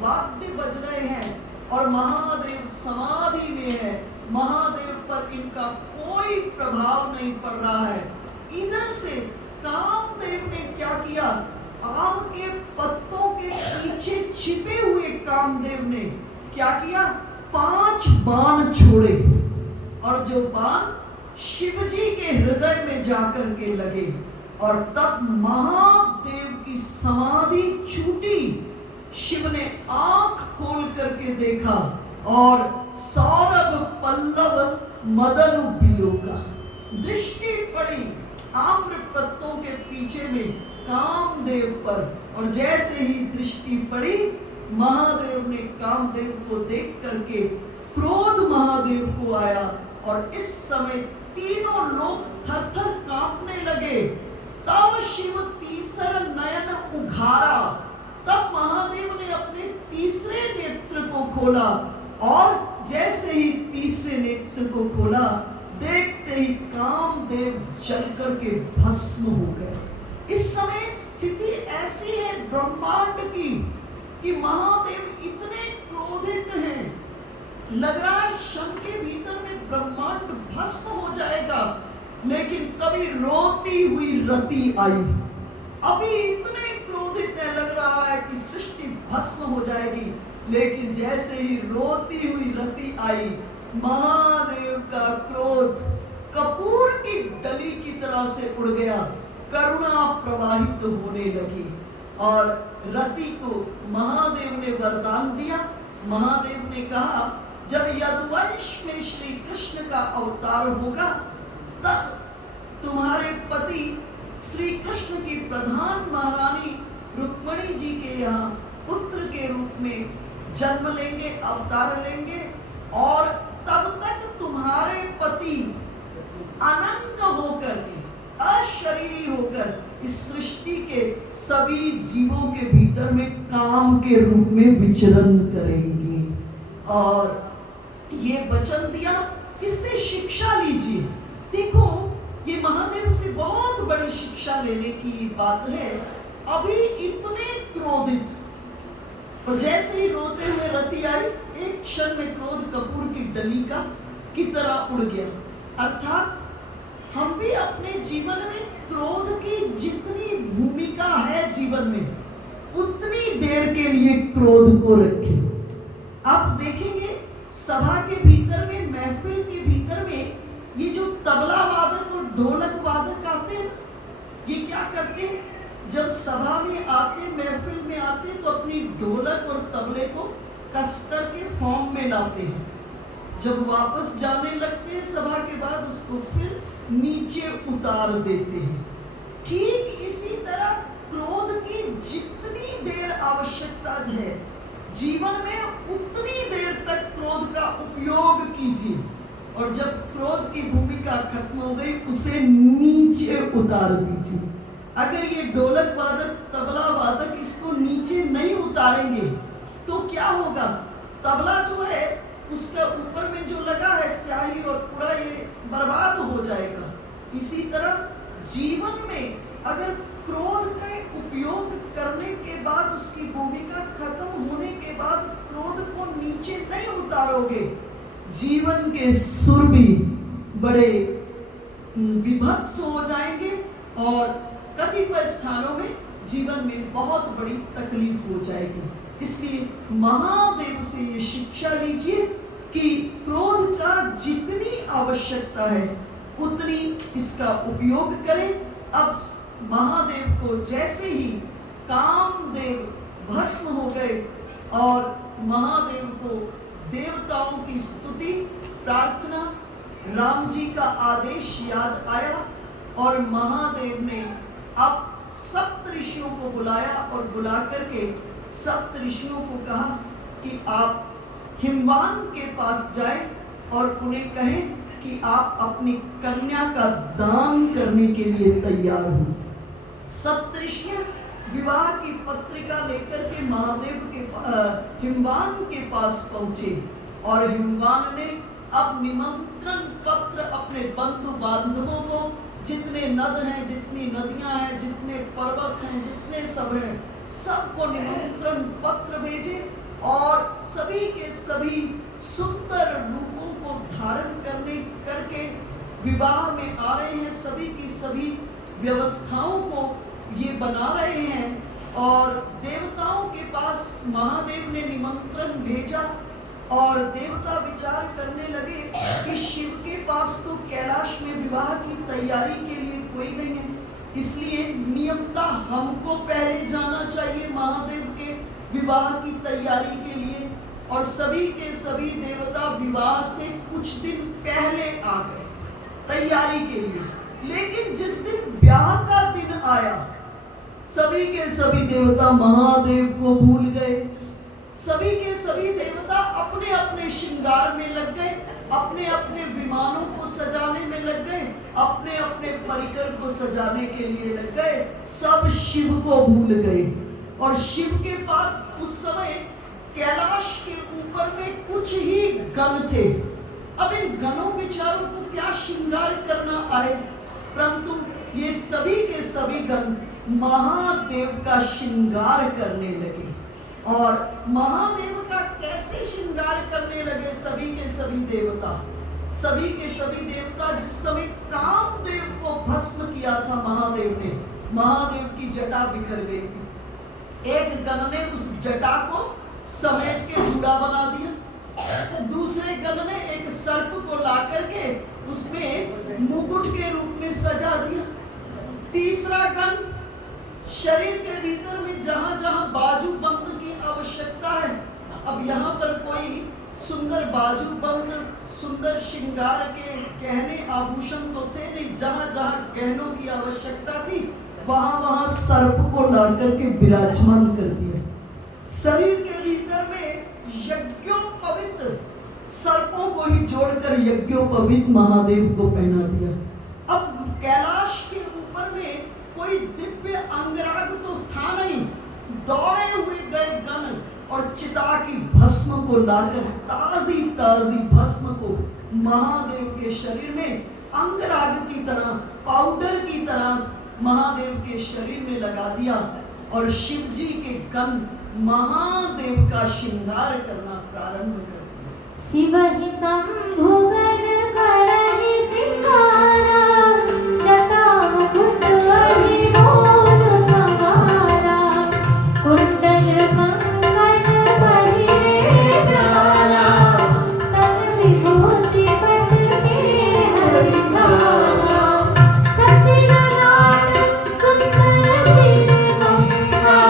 वाद्य बज रहे हैं और महादेव समाधि में है। महादेव पर इनका कोई प्रभाव नहीं पड़ रहा है। इधर से कामदेव ने क्या किया, आम के पत्तों के पीछे छिपे हुए कामदेव ने क्या किया, 5 बाण छोड़े और जो बाण शिवजी के हृदय में जाकर के लगे और तब महादेव की समाधि छूटी। शिव ने आंख खोल करके देखा और सौरभ पल्लव मदन बिलोका, दृष्टि पड़ी आम्र पत्तों के पीछे में कामदेव पर और जैसे ही दृष्टि पड़ी महादेव ने कामदेव को देख करके क्रोध महादेव को आया और इस समय तीनों लोग थर-थर कांपने लगे। तब शिव तीसरा नयन उघारा, तब महादेव ने अपने तीसरे नेत्र को खोला और जैसे ही तीसरे नेत्र को खोला देखते ही कामदेव जल करके भस्म हो गए। इस समय स्थिति ऐसी है ब्रह्मांड की कि महादेव इतने क्रोधित हैं, लग रहा है क्षण के भीतर में ब्रह्मांड भस्म हो जाएगा, लेकिन तभी रोती हुई रति आई। अभी इतने क्रोधित है, लग रहा है कि सृष्टि भस्म हो जाएगी, लेकिन जैसे ही रोती हुई रति आई महादेव का क्रोध कपूर की डली की तरह से उड़ गया, करुणा प्रवाहित होने लगी और रति को महादेव ने वरदान दिया। महादेव ने कहा जब यदुवंश में श्री कृष्ण का अवतार होगा तब तुम्हारे पति श्री कृष्ण की प्रधान महारानी रुक्मिणी जी के यहाँ पुत्र के रूप में जन्म लेंगे, अवतार लेंगे और तब तक तुम्हारे पति अनंत होकर के, अशरीरी होकर इस सृष्टि के सभी जीवों के भीतर में काम के रूप में विचरण करेंगे। और ये वचन दिया, इससे शिक्षा लीजिए। देखो ये महादेव से बहुत बड़ी शिक्षा लेने की बात है। अभी इतने क्रोधित और जैसे ही रोते हुए रति आई, एक क्षण में क्रोध कपूर की डली की तरह उड़ गया। अर्थात हम भी अपने जीवन में क्रोध की जितनी भूमिका है जीवन में, उतनी देर के लिए क्रोध को रखें। आप देखेंगे सभा के भीतर में, महफिल के भीतर में ये जो तबला वादक और ढोलक वादक आते हैं, ये क्या करते हैं, जब सभा में आते, महफिल में आते तो अपनी ढोलक और तबले को कस करके फॉर्म में लाते हैं। जब वापस जाने लगते हैं सभा के बाद उसको फिर नीचे उतार देते हैं। ठीक इसी तरह क्रोध की जितनी देर आवश्यकता है जीवन में, उतनी देर तक क्रोध का उपयोग कीजिए और जब क्रोध की भूमिका खत्म हो गई उसे नीचे उतार दीजिए। अगर ये ढोलक वादक, तबला वादक इसको नीचे नहीं उतारेंगे तो क्या होगा, तबला जो है उसका ऊपर में जो लगा है स्याही और पूरा ये बर्बाद हो जाएगा। इसी तरह जीवन में अगर क्रोध का उपयोग करने के बाद, उसकी भूमिका खत्म होने के बाद क्रोध को नीचे नहीं उतारोगे, जीवन के सुर भी बड़े विभत्स हो जाएंगे और कतिपय स्थानों में जीवन में बहुत बड़ी तकलीफ हो जाएगी। इसलिए महादेव से ये शिक्षा लीजिए कि क्रोध का जितनी आवश्यकता है उतनी इसका उपयोग करें। अब महादेव को जैसे ही कामदेव भस्म हो गए और महादेव को देवताओं की स्तुति, प्रार्थना, राम जी का आदेश याद आया और महादेव ने अब सप्तऋषियों को बुलाया और बुला करके सप्तऋषियों को कहा कि आप हिमवान के पास जाएं और उन्हें कहें कि आप अपनी कन्या का दान करने के लिए तैयार हो। सप्तऋषि विवाह की पत्रिका लेकर के महादेव के हिमवान के पास पहुंचे और हिमवान ने अब निमंत्रण पत्र अपने बंधु बांधवों को, जितने नद हैं, जितनी नदियां हैं, जितने पर्वत हैं, जितने सब हैं, सबको निमंत्रण पत्र भेजे और सभी के सभी सुंदर रूपों को धारण करके विवाह में आ रहे हैं। सभी की सभी व्यवस्थाओं को ये बना रहे हैं और देवताओं के पास महादेव ने निमंत्रण भेजा और देवता विचार करने लगे कि शिव के पास तो कैलाश में विवाह की तैयारी के लिए कोई नहीं है, इसलिए नियमता हमको पहले जाना चाहिए महादेव के विवाह की तैयारी के लिए। और सभी के सभी देवता विवाह से कुछ दिन पहले आ गए तैयारी के लिए। लेकिन जिस दिन ब्याह का दिन आया, सभी के सभी देवता महादेव को भूल गए। सभी के सभी देवता अपने अपने श्रृंगार में लग गए, अपने अपने विमानों को सजाने में लग गए, अपने अपने परिकर को सजाने के लिए लग गए। सब शिव को भूल गए और शिव के पास उस समय कैलाश के ऊपर में कुछ ही गण थे। अब इन गणों बेचारों को क्या श्रृंगार करना आए, परंतु ये सभी के सभी गण महादेव का श्रृंगार करने लगे। और महादेव का कैसे श्रृंगार करने लगे सभी के सभी देवता? सभी के सभी देवता जिस समय कामदेव को भस्म किया था महादेव ने, महादेव की जटा बिखर गई थी। एक गण ने उस जटा को समेट के जूड़ा बना दिया, दूसरे गण ने एक सर्प को ला करके उसमें मुकुट के रूप में सजा दिया, तीसरा गण शरीर के भीतर में जहां जहां बाजू बंद की आवश्यकता है, अब यहाँ पर कोई सुंदर बाजू बंद, सुंदर श्रृंगार के गहने आभूषण तो थे नहीं, जहां जहां गहनों की आवश्यकता थी वहां वहां सर्प को ला करके विराजमान कर दिया। शरीर के भीतर में यज्ञोपवीत सर्पों को ही जोड़कर यज्ञोपवीत महादेव को पहना दिया। अब कैलाश के ऊपर में कोई दिव्य अंगराग तो था नहीं, दौड़े हुए गए गण और चिता की भस्म को लाकर ताजी ताजी भस्म को महादेव के शरीर में अंगराग की तरह, पाउडर की तरह महादेव के शरीर में लगा दिया और शिव जी के गण महादेव का श्रृंगार करना प्रारंभ कर दिया। शिव ही शंभु गण करहि सिंगारा, जटा मुकुट अहि मोर संवारा, कुंडल कंकण पहिरे प्यारा, तन विभूति पट के हरि छाया, शशि ललाट सुंदर सिर गंगा,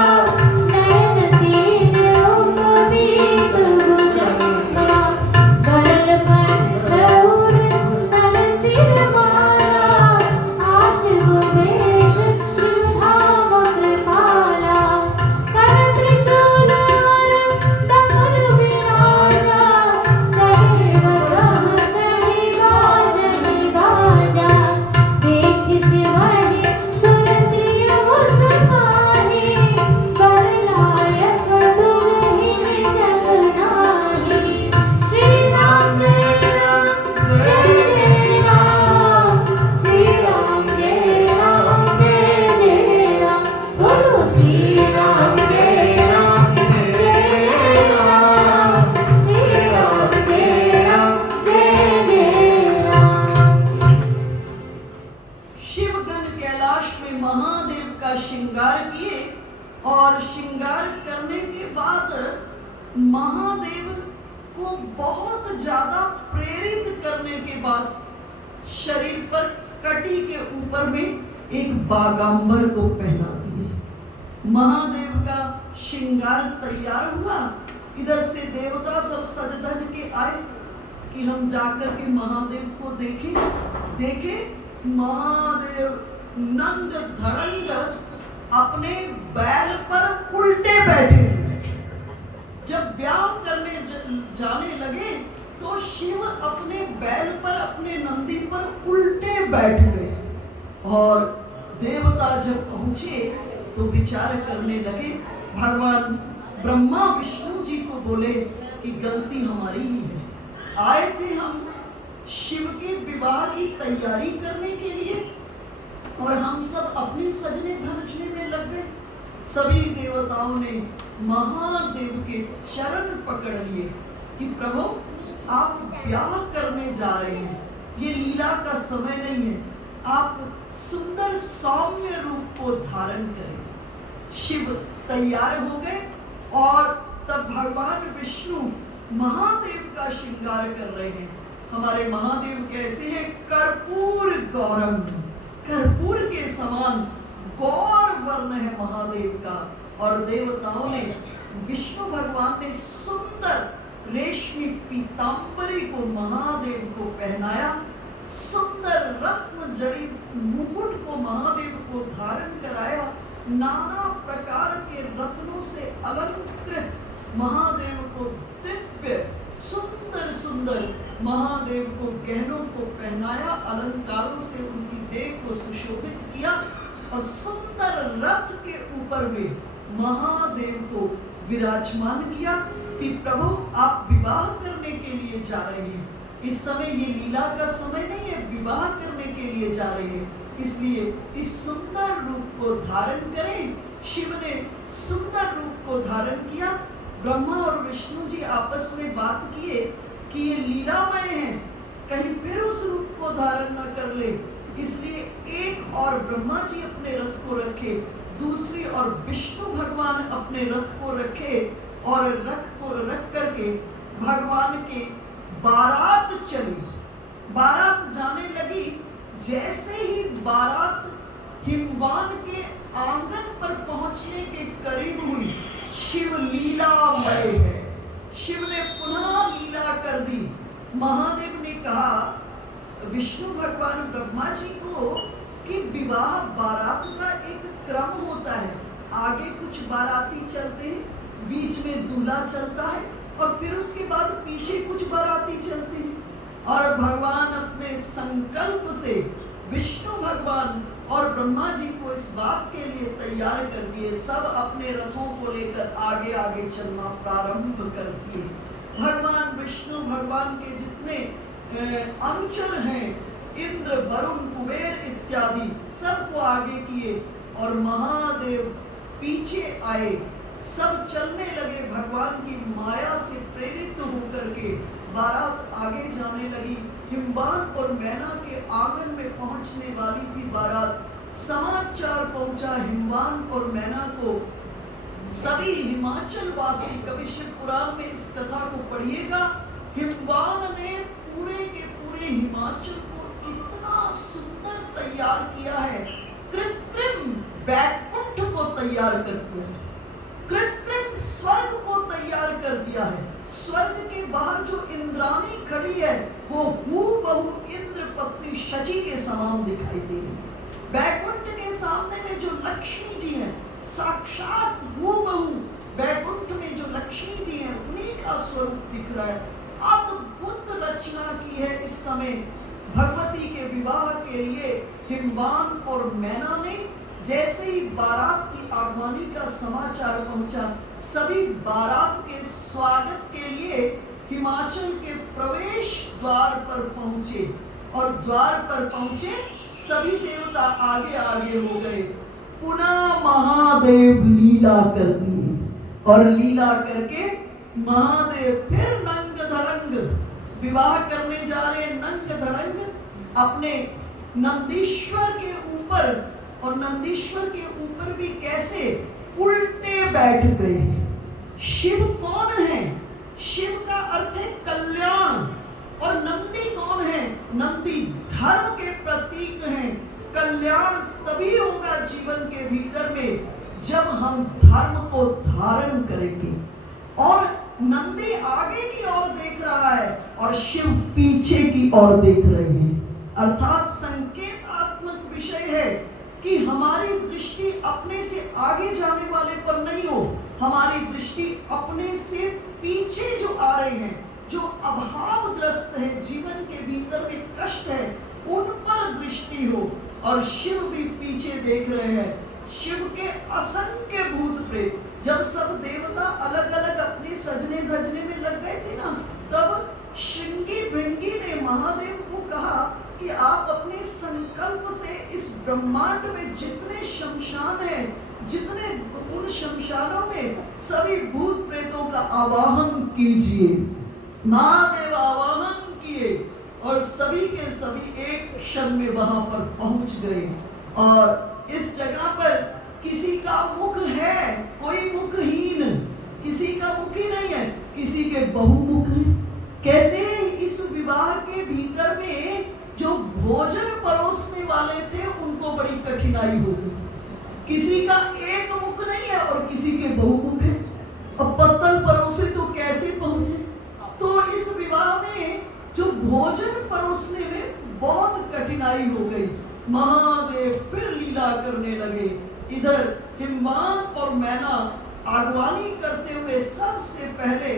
नयन तीन उपवीत भुजंगा, गरल कंठ उर तर सिर माला, आशिव वेश शिवधाम कृपाला, कर त्रिशूल और दमन विराजा, चढ़े वसह चढ़ी बाजहि बाजा, देख शिवहि सुरत्रिय मुस्काहि, वर लायक दुलहिन जग नाहि। श्री राम जय राम जय जय राम, श्री राम जय राम जय जय राम, बोलो श्री राम जय राम जय राम, श्री राम जय राम जय जय राम। शिवगण कैलाश में महादेव का श्रृंगार किए और श्रृंगार करने के बाद महादेव को बहुत ज्यादा प्रेरित करने के बाद शरीर पर कटी के ऊपर में एक बागांबर को पहना दिए। महादेव का श्रृंगार तैयार हुआ, इधर से देवता सब सज धज के आए कि हम जाकर के महादेव को देखें। महादेव नंग धड़ंग अपने बैल पर उल्टे बैठे हुए। जब ब्याह करने जाने लगे तो शिव अपने बैल पर, अपने नंदी पर उल्टे बैठ गए और देवता जब पहुंचे तो विचार करने लगे। भगवान ब्रह्मा विष्णु जी को बोले कि गलती हमारी ही है, आए थे हम शिव के विवाह की तैयारी करने के लिए, और हम सब अपने सजने धजने में लग गए। सभी देवताओं ने महादेव के चरण पकड़ लिए कि प्रभु आप ब्याह करने जा रहे हैं, ये लीला का समय नहीं है, आप सुंदर सौम्य रूप को धारण करें। शिव तैयार हो गए और तब भगवान विष्णु महादेव का श्रृंगार कर रहे हैं। हमारे महादेव कैसे हैं? कर्पूर गौरम, कर्पूर के समान गौर वर्ण है महादेव का। और देवताओं ने, विष्णु भगवान ने सुंदर रेशमी पीतांबरी को महादेव को पहनाया, सुंदर रत्न जड़ी मुकुट को महादेव को धारण कराया, नाना प्रकार के रत्नों से अलंकृत महादेव को दिव्य सुंदर सुंदर महादेव को गहनों को पहनाया, अलंकारों से उनकी देह को सुशोभित किया और सुंदर रथ के ऊपर में महादेव को विराजमान किया कि प्रभु आप विवाह करने के लिए जा रहे हैं। इस समय ये लीला का समय नहीं है, विवाह करने के लिए जा रहे हैं, इसलिए इस सुंदर रूप को धारण करें। शिव ने सुंदर रूप को धारण किया। ब्रह्मा और विष्णु जी आपस में बात किए कि ये लीलामय है, कहीं फिर उस रूप को धारण न कर ले, इसलिए एक और ब्रह्मा जी अपने रथ को रखे, दूसरी और विष्णु भगवान अपने रथ को रखे और रथ को रख करके भगवान के बारात चली। बारात जाने लगी। जैसे ही बारात हिमवान के आंगन पर पहुंचने के करीब हुई, शिव लीलामय है, शिव ने पुनः लीला कर दी। महादेव ने कहा विष्णु भगवान ब्रह्मा जी को कि विवाह बारात का एक क्रम होता है, आगे कुछ बाराती चलते हैं, बीच में दूल्हा चलता है और फिर उसके बाद पीछे कुछ बाराती चलते हैं। और भगवान अपने संकल्प से विष्णु भगवान और ब्रह्मा जी को इस बात के लिए तैयार कर दिए, सब अपने रथों को लेकर आगे आगे चलना प्रारंभ कर दिए। भगवान विष्णु भगवान के जितने अनुचर हैं, इंद्र वरुण कुबेर इत्यादि, सबको आगे किए और महादेव पीछे आए। सब चलने लगे, भगवान की माया से प्रेरित होकर के बारात आगे जाने लगी। हिमवान और मैना के आंगन में पहुंचने वाली थी बारात। समाचार पहुंचा हिमवान और मैना को। सभी हिमाचल वासी, कवि शिव पुराण में इस कथा को पढ़िएगा। हिमवान ने पूरे के पूरे हिमाचल को इतना सुंदर तैयार किया है, कृत्रिम बैकुंठ को तैयार कर दिया है, कृत्रिम स्वर्ग को तैयार कर दिया है। स्वर्ग के बाहर जो इंद्राणी खड़ी है वो हूबहू इंद्र पत्नी शची के समान दिखाई दे रही है। बैकुंठ के सामने में जो लक्ष्मी जी हैं, साक्षात हूबहू बैकुंठ में जो लक्ष्मी जी हैं उन्हीं का स्वरूप दिख रहा है। अद्भुत रचना की है इस समय भगवती के विवाह के लिए हिमवान और मैना ने। जैसे ही बारात की आगमनी का समाचार पहुंचा, सभी बारात के स्वागत के लिए हिमाचल के प्रवेश द्वार पर पहुंचे और द्वार पर पहुंचे सभी देवता आगे आगे हो गए। पुनः महादेव लीला कर दी और लीला करके महादेव फिर नंग धड़ंग विवाह करने जा रहे, नंग धड़ंग अपने नंदीश्वर के ऊपर, और नंदीश्वर के ऊपर भी कैसे उल्टे बैठ गए। शिव कौन है? शिव का अर्थ है कल्याण। और नंदी कौन है? नंदी धर्म के प्रतीक हैं। कल्याण तभी होगा जीवन के भीतर में जब हम धर्म को धारण करेंगे। और नंदी आगे की ओर देख रहा है और शिव पीछे की ओर देख रहे हैं। अर्थात संकेतात्मक विषय है कि हमारी दृष्टि अपने से आगे जाने वाले पर नहीं हो, हमारी दृष्टि अपने से पीछे जो आ रहे हैं, जो अभावग्रस्त है, जीवन के भीतर में कष्ट है, उन पर दृष्टि हो। और शिव भी पीछे देख रहे हैं। शिव के असंख्य भूत प्रेत, जब सब देवता अलग अलग अपने सजने धजने में लग गए थे ना, तब श्रृंगी भृंगी ने महादेव को कहा कि आप अपने संकल्प से इस ब्रह्मांड में जितने शमशान हैं, जितने उन शमशानों में सभी भूत प्रेतों का आवाहन कीजिए। महादेव आवाहन किए और सभी के सभी एक क्षण में वहां पर पहुंच गए। और इस जगह पर किसी का मुख है, कोई मुखहीन, किसी का मुख ही नहीं है, किसी के बहुमुख है। कहते हैं इस विवाह के भीतर में जो भोजन परोसने वाले थे उनको बड़ी कठिनाई हो गई। किसी का एक मुख नहीं है और किसी के बहुमुख है। अब पत्तल परोसे तो कैसे पहुंचे? तो इस विवाह में जो भोजन परोसने में बहुत कठिनाई हो गई। महादेव फिर लीला करने लगे। इधर हिमवान और मैना आगवानी करते हुए सबसे पहले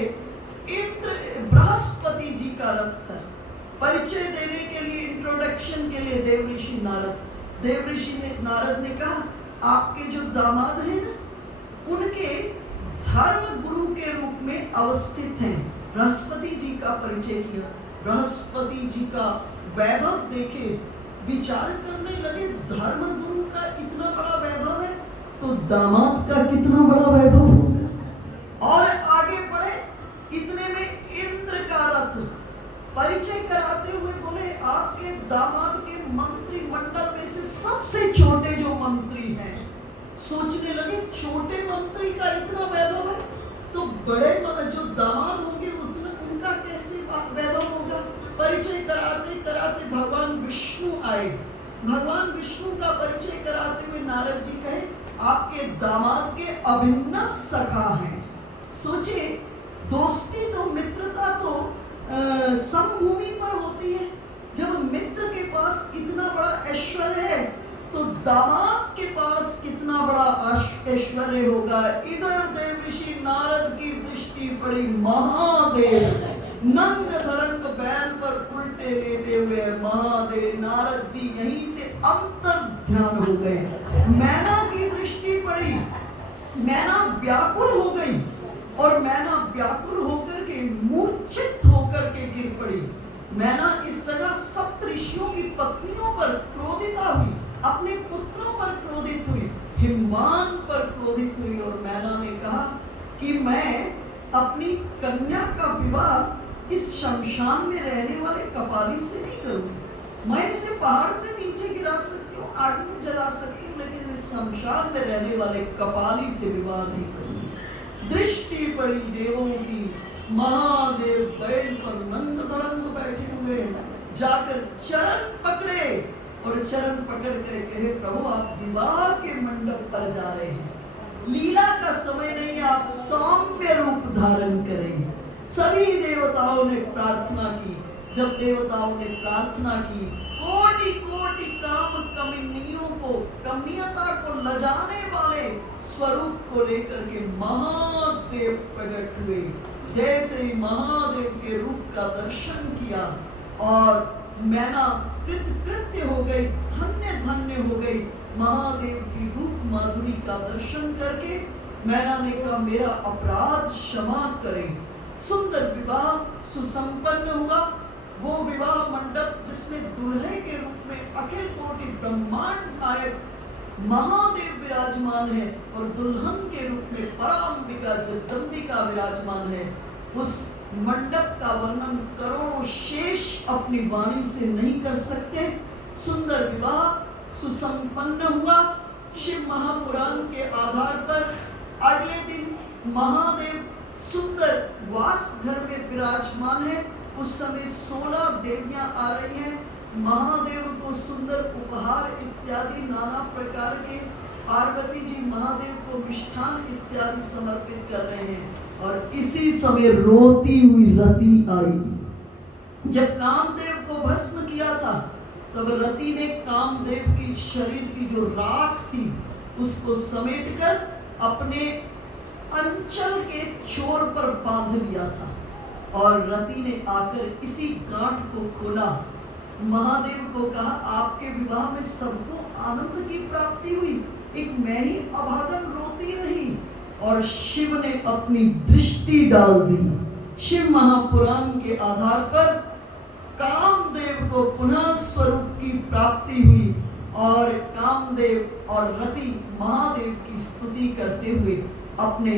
इंद्र बृहस्पति जी का रथ था। परिचय देने के लिए, इंट्रोडक्शन के लिए देवऋषि नारद ने कहा आपके जो दामाद हैं ना, उनके धर्म गुरु के रूप में अवस्थित हैं। बृहस्पति जी का परिचय किया। बृहस्पति जी का वैभव देखे विचार करने लगे, धर्म गुरु का इतना बड़ा वैभव है तो दामाद का कितना बड़ा वैभव होगा। और आगे बढ़े, इतने में इंद्र का रथ परिचय कराते हुए बोले आपके दामाद के मंत्रिमंडल में से सबसे छोटे जो मंत्री हैं। सोचने लगे छोटे मंत्री का इतना वैभव है तो बड़े जो दामाद होंगे उनका कैसे वैभव होगा। परिचय कराते कराते भगवान विष्णु आए। भगवान विष्णु का परिचय कराते हुए नारद जी कहे आपके दामाद के अभिन्न सखा हैं। सोचिए, दोस्ती तो, मित्रता तो समभूमि पर होती है। जब मित्र के पास इतना बड़ा ऐश्वर्य है तो दामाद के पास कितना बड़ा ऐश्वर्य होगा। इधर देवऋषि नारद की दृष्टि पड़ी। महादेव नंग धड़ंग बैल पर उल्टे लेटे हुए महादेव नारद जी यहीं से अंतर ध्यान हो गए। मैना की दृष्टि पड़ी। मैना व्याकुल हो गई और मैना व्याकुल होकर के मूर्छित होकर के गिर पड़ी। मैना इस जगह सप्त ऋषियों की पत्नियों पर क्रोधिता हुई, अपने पुत्रों पर क्रोधित हुई, हिमवान पर क्रोधित हुई। और मैना ने कहा कि मैं अपनी कन्या का विवाह इस शमशान में रहने वाले कपाली से नहीं करूं। मैं इसे पहाड़ से नीचे गिरा सकती हूँ, आग में जला सकती हूँ, लेकिन इस शमशान में रहने वाले कपाली से विवाह नहीं करूंगी। दृष्टि पड़ी देवों की। महादेव बैल पर नंद धड़ंग बैठे हुए जाकर चरण पकड़े और चरण पकड़ कर कहे प्रभु आप विवाह के मंडप पर जा रहे हैं, लीला का समय नहीं है, आप सौम्य रूप धारण करेंगे। सभी देवताओं ने प्रार्थना की। जब देवताओं ने प्रार्थना की, कोटि कोटि काम कमनियों को, कमनीयता को लजाने वाले स्वरूप को लेकर के महादेव प्रकट हुए। जैसे ही महादेव के रूप का दर्शन किया और मैना कृतकृत्य हो गई, धन्य धन्य हो गई। महादेव की रूप माधुरी का दर्शन करके मैना ने कहा मेरा अपराध क्षमा करें। सुंदर विवाह सुसंपन्न हुआ। वो विवाह मंडप जिसमें दुल्हे के रूप में अखिल कोटि ब्रह्मांड नायक महादेव विराजमान है और दुल्हन के रूप में परांबिका जगदम्बिका विराजमान है। उस मंडप का वर्णन करोड़ों शेष अपनी वाणी से नहीं कर सकते। सुंदर विवाह सुसंपन्न हुआ। शिव महापुराण के आधार पर अगले दिन महादेव सुंदर वास घर में विराजमान है। उस समय 16 देवियां आ रही हैं। महादेव को सुंदर उपहार इत्यादि नाना प्रकार के, पार्वती जी महादेव को मिष्ठान इत्यादि समर्पित कर रहे हैं। और इसी समय रोती हुई रति आई। जब कामदेव को भस्म किया था तब रति ने कामदेव की शरीर की जो राख थी उसको समेटकर अपने अंचल के छोर पर बांध लिया था। और रति ने आकर इसी गांठ को खोला। महादेव को कहा आपके विवाह में सबको आनंद की प्राप्ति हुई, एक मैं ही अभागन रोती रही। और शिव ने अपनी दृष्टि डाल दी। शिव महापुराण के आधार पर कामदेव को पुनः स्वरूप की प्राप्ति हुई और कामदेव और रति महादेव की स्तुति करते हुए अपने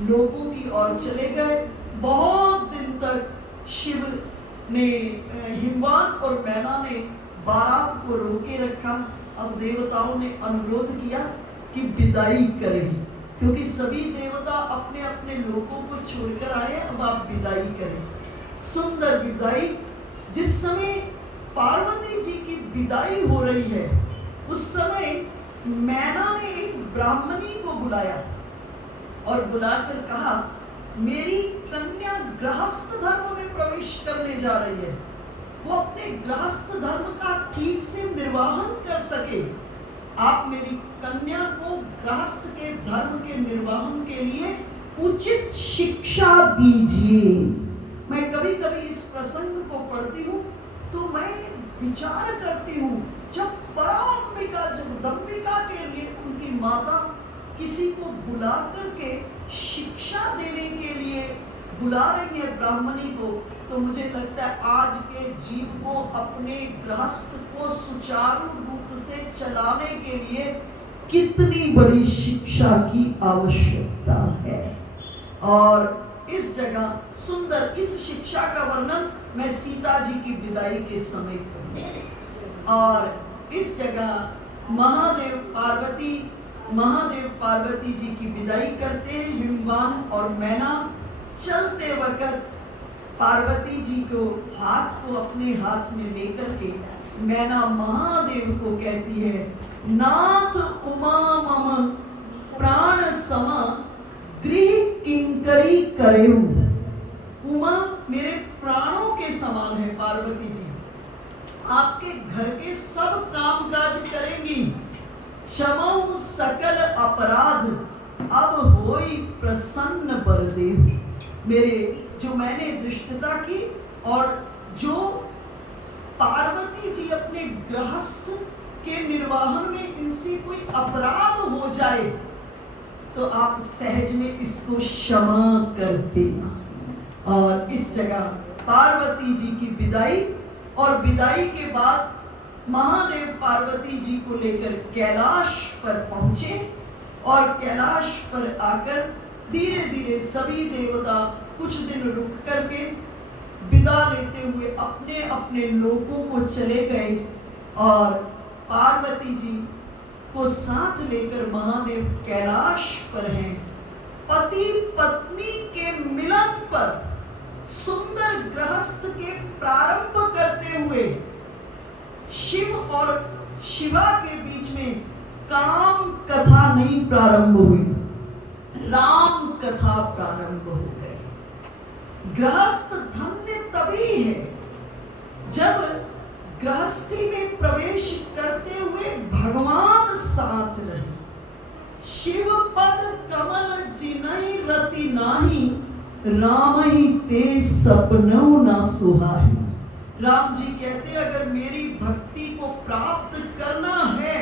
लोकों की ओर चले गए। बहुत दिन तक शिव ने, हिमवान और मैना ने बारात को रोके रखा। अब देवताओं ने अनुरोध किया कि विदाई करें, क्योंकि सभी देवता अपने अपने लोकों को छोड़कर आए, अब आप विदाई करें। सुंदर विदाई। जिस समय पार्वती जी की विदाई हो रही है उस समय मैना ने एक ब्राह्मणी को बुलाया और बुलाकर कहा, मेरी कन्या गृहस्थ धर्म में प्रवेश करने जा रही है, वो अपने गृहस्थ धर्म का ठीक से निर्वाहन कर सके, आप मेरी कन्या को गृहस्थ के धर्म के निर्वाहन के लिए उचित शिक्षा दीजिए। मैं कभी कभी इस प्रसंग को पढ़ती हूँ तो मैं विचार करती हूँ, जब पराम्बिका जगदम्बिका के लिए उनकी माता किसी को बुला करके शिक्षा देने के लिए बुला रही है ब्राह्मणी को, तो मुझे लगता है आज के जीव को अपने गृहस्थ को सुचारू रूप से चलाने के लिए कितनी बड़ी शिक्षा की आवश्यकता है। और इस जगह सुंदर इस शिक्षा का वर्णन मैं सीता जी की विदाई के समय करूंगा। और इस जगह महादेव पार्वती जी की विदाई करते हैं। हिमवान और मैना चलते वक्त पार्वती जी को अपने हाथ में लेकर के मैना महादेव को कहती है, नाथ उमा मम प्राण समा गृह किंकरी करेऊ। उमा मेरे प्राणों के समान है पार्वती जी, आपके घर के सब कामकाज करेंगी। क्षमऊ सकल अपराध अब होई प्रसन्न बरदेव। मेरे जो मैंने दृष्टता की और जो पार्वती जी अपने गृहस्थ के निर्वाहन में इनसे कोई अपराध हो जाए तो आप सहज में इसको क्षमा कर देना। और इस जगह पार्वती जी की विदाई, और विदाई के बाद महादेव पार्वती जी को लेकर कैलाश पर पहुंचे और कैलाश पर आकर धीरे धीरे सभी देवता कुछ दिन रुक करके विदा लेते हुए अपने अपने लोकों को चले गए। और पार्वती जी को साथ लेकर महादेव कैलाश पर हैं। पति पत्नी के मिलन पर सुंदर गृहस्थ के प्रारंभ करते हुए शिव और शिवा के बीच में काम कथा नहीं प्रारंभ हुई, राम कथा प्रारंभ हो गई। गृहस्थ धन्य तभी है जब गृहस्थी में प्रवेश करते हुए भगवान साथ रहे। शिव पद कमल जिनहि रति नाही, राम ही ते सपनों न सुहाई। राम जी कहते हैं अगर मेरी भक्ति को प्राप्त करना है,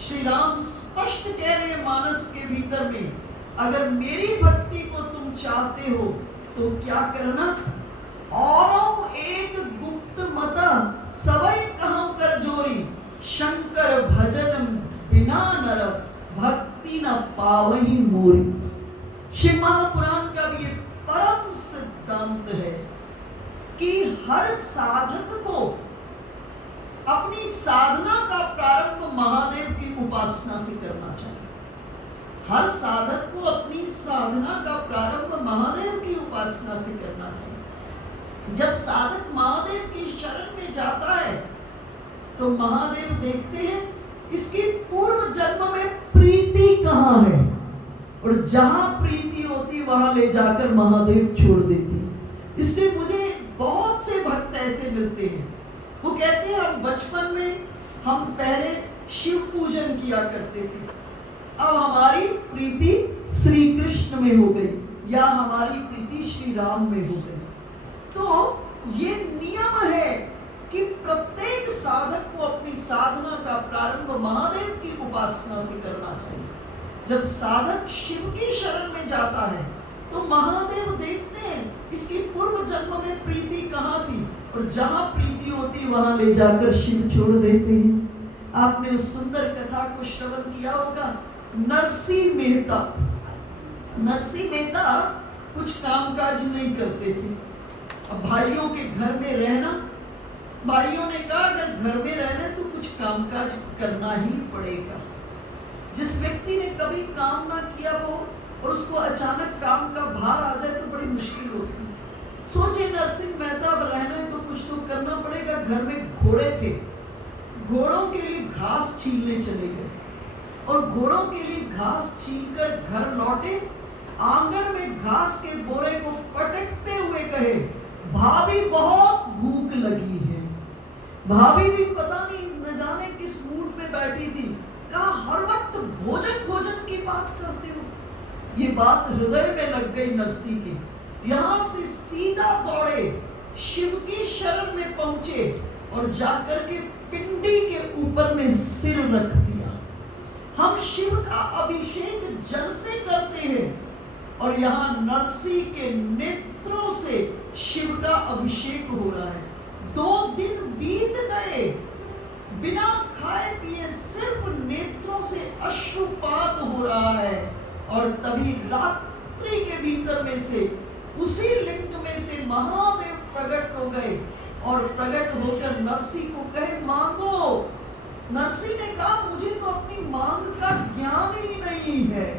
श्री राम स्पष्ट कह रहे हैं मानस के भीतर में, अगर मेरी भक्ति को तुम चाहते हो तो क्या करना, औरों एक गुप्त मता सबई कहूं कर जोरी, शंकर भजन बिना नर भक्ति न पावही मोरी। शिव महापुराण का भी ये परम सिद्धांत है कि हर साधक को अपनी साधना का प्रारंभ महादेव की उपासना से करना चाहिए। हर साधक को अपनी साधना का प्रारंभ महादेव की उपासना से करना चाहिए। जब साधक महादेव की शरण में जाता है तो महादेव देखते हैं इसकी पूर्व जन्म में प्रीति कहाँ है, और जहां प्रीति होती वहां ले जाकर महादेव छोड़ देते हैं। इसलिए मुझे बहुत से भक्त ऐसे मिलते हैं, वो कहते हैं हम बचपन में हम पहले शिव पूजन किया करते थे, अब हमारी प्रीति श्री कृष्ण में हो गई या हमारी प्रीति श्री राम में हो गई। तो ये नियम है कि प्रत्येक साधक को अपनी साधना का प्रारंभ महादेव की उपासना से करना चाहिए। जब साधक शिव की शरण में जाता है तो महादेव देखते हैं इसकी पूर्व जन्म में प्रीति कहाँ थी, और जहां प्रीति होती वहां ले जाकर शिव छोड़ देते हैं। आपने उस सुंदर कथा को श्रवण किया होगा। नरसिंह मेहता, नरसिंह मेहता कुछ कामकाज नहीं करते थे। अब भाइयों के घर में रहना, भाइयों ने कहा अगर घर में रहना है तो कुछ कामकाज करना ही पड़ेगा। जिस व्यक्ति ने कभी काम ना किया हो और उसको अचानक काम का भार आ जाए तो बड़ी मुश्किल होती है। सोचे नरसिंह मेहता अब रहना है तो कुछ तो करना पड़ेगा। घर में घोड़े थे, घोड़ों के लिए घास छीलने चले गए और घोड़ों के लिए घास छीलकर घर लौटे। आंगन में घास के बोरे को पटकते हुए कहे, भाभी बहुत भूख लगी है। भाभी भी पता नहीं न जाने किस मूड में बैठी थी, कहा हर वक्त भोजन भोजन की बात करते हो। ये बात हृदय में लग गई नरसिंह के। यहां से सीधा दौड़े, शिव की शरण में पहुंचे और जाकर के पिंडी के ऊपर में सिर रख दिया। हम शिव का अभिषेक जल से करते हैं और यहाँ नरसिंह के नेत्रों से शिव का अभिषेक हो रहा है। 2 दिन बीत गए, बिना खाए पिए सिर्फ नेत्रों से अश्रुपात हो रहा है। और तभी रात्रि के भीतर में से उसी लिंग में से महादेव प्रकट हो गए और प्रकट होकर नरसिंह को कहे मांगो। नरसिंह ने कहा मुझे तो अपनी मांग का ज्ञान ही नहीं है,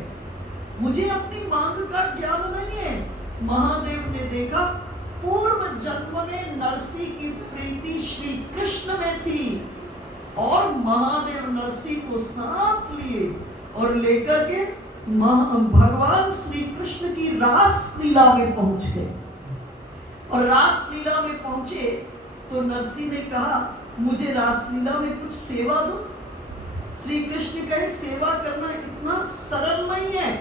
मुझे अपनी मांग का ज्ञान नहीं है। महादेव ने देखा पूर्व जन्म में नरसिंह की प्रीति श्री कृष्ण में थी और महादेव नरसिंह को साथ लिए और लेकर के भगवान श्री कृष्ण की रास लीला में पहुंच गए। और रास लीला में पहुंचे तो नरसिंह ने कहा मुझे रास लीला में कुछ सेवा दो। श्री कृष्ण कहे सेवा करना इतना सरल नहीं है।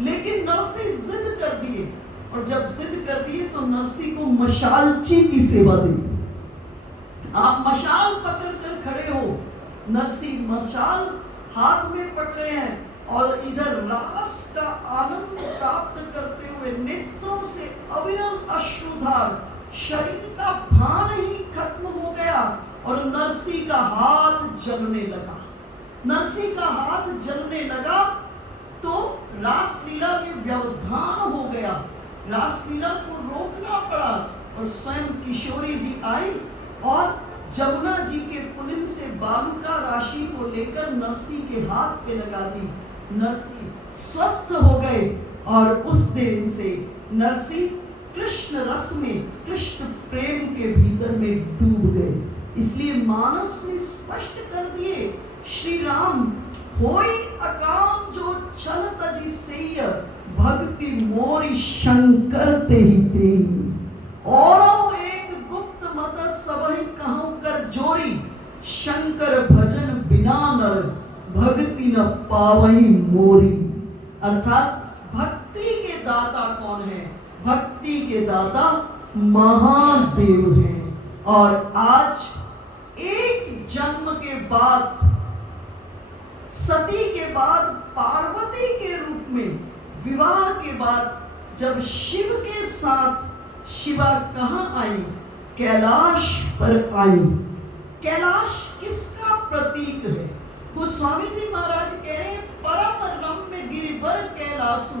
लेकिन नरसिंह जिद कर दिए और जब जिद कर दिए तो नरसिंह को मशालची की सेवा दे दी। आप मशाल पकड़ कर खड़े हो, नरसिंह मशाल हाथ में पकड़े हैं और इधर रास का आनंद प्राप्त करते हुए नेत्रों से अविरल अश्रुधार, शरीर का भान ही खत्म हो गया और नरसिंह का हाथ जलने लगा। नरसिंह का हाथ जलने लगा तो रासलीला में व्यवधान हो गया। रासलीला को रोकना पड़ा और स्वयं किशोरी जी आई और जमुना जी के पुलिन से बालुका राशि को लेकर नरसिंह के हाथ पे लगा दी। नरसिंह स्वस्थ हो गए और उस दिन से नरसिंह कृष्ण रस में, कृष्ण प्रेम के भीतर में डूब गए। इसलिए मानस में स्पष्ट कर दिए श्री राम होई अकाम जो चल तजी सेय, भक्ति मोरी शंकर ते ही ते। और एक गुप्त मत सबहि कहूं कर जोरी, शंकर भजन बिना नर, भक्ति न पावई मोरी। अर्थात भक्ति के दाता कौन है? भक्ति के दाता महादेव हैं। और आज एक जन्म के बाद, सती के बाद, पार्वती के रूप में विवाह के बाद जब शिव के साथ शिवा कहाँ आई? कैलाश पर आई। कैलाश किसका प्रतीक है? गोस्वामी जी महाराज कह रहे हैं परम रम्य गिरिवर कैलासु,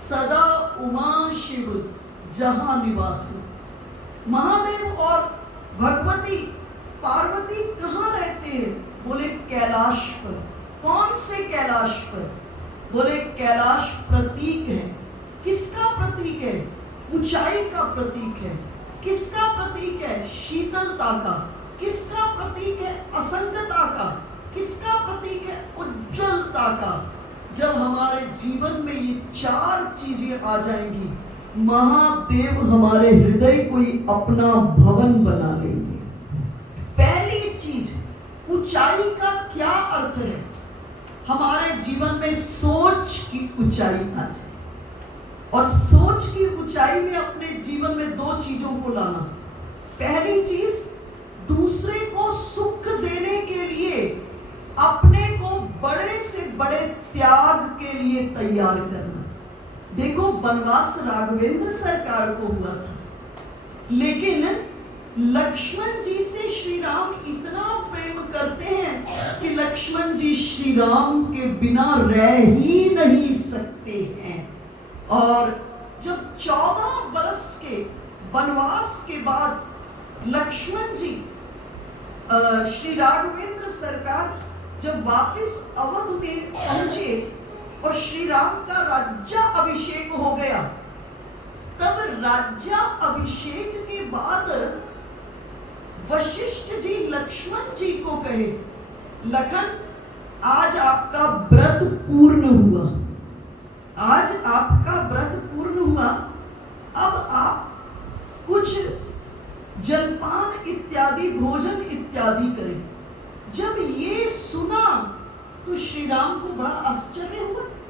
सदा उमा शिव जहां निवासु। महादेव और भगवती पार्वती कहाँ रहते हैं? बोले कैलाश पर। कौन से कैलाश पर? बोले कैलाश प्रतीक है। किसका प्रतीक है? ऊंचाई का प्रतीक है। किसका प्रतीक है? शीतलता का। किसका प्रतीक है? असंगता का। किसका प्रतीक है? उज्ज्वलता का। जब हमारे जीवन में ये 4 चीजें आ जाएंगी, महादेव हमारे हृदय को ही अपना भवन बना लेंगे। पहली चीज, ऊंचाई का क्या अर्थ है? हमारे जीवन में सोच की ऊंचाई आ जाए। और सोच की ऊंचाई में अपने जीवन में 2 चीजों को लाना। पहली चीज, दूसरे को सुख देने के लिए अपने को बड़े से बड़े त्याग के लिए तैयार करना। देखो वनवास राघवेंद्र सरकार को हुआ था, लेकिन लक्ष्मण जी से श्री राम इतना प्रेम करते हैं कि लक्ष्मण जी श्री राम के बिना रह ही नहीं सकते हैं। और जब 14 वर्ष के वनवास के बाद लक्ष्मण जी श्री राघवेंद्र सरकार जब वापस अवध में पहुंचे और श्री राम का राज्याभिषेक हो गया, तब राज्याभिषेक के बाद वशिष्ठ जी लक्ष्मण जी को कहे, लखन आज आपका व्रत पूर्ण हुआ, आज आपका व्रत पूर्ण हुआ, अब आप कुछ जलपान इत्यादि भोजन इत्यादि करें। जब ये सुना तो श्री राम को बड़ा आश्चर्य हुआ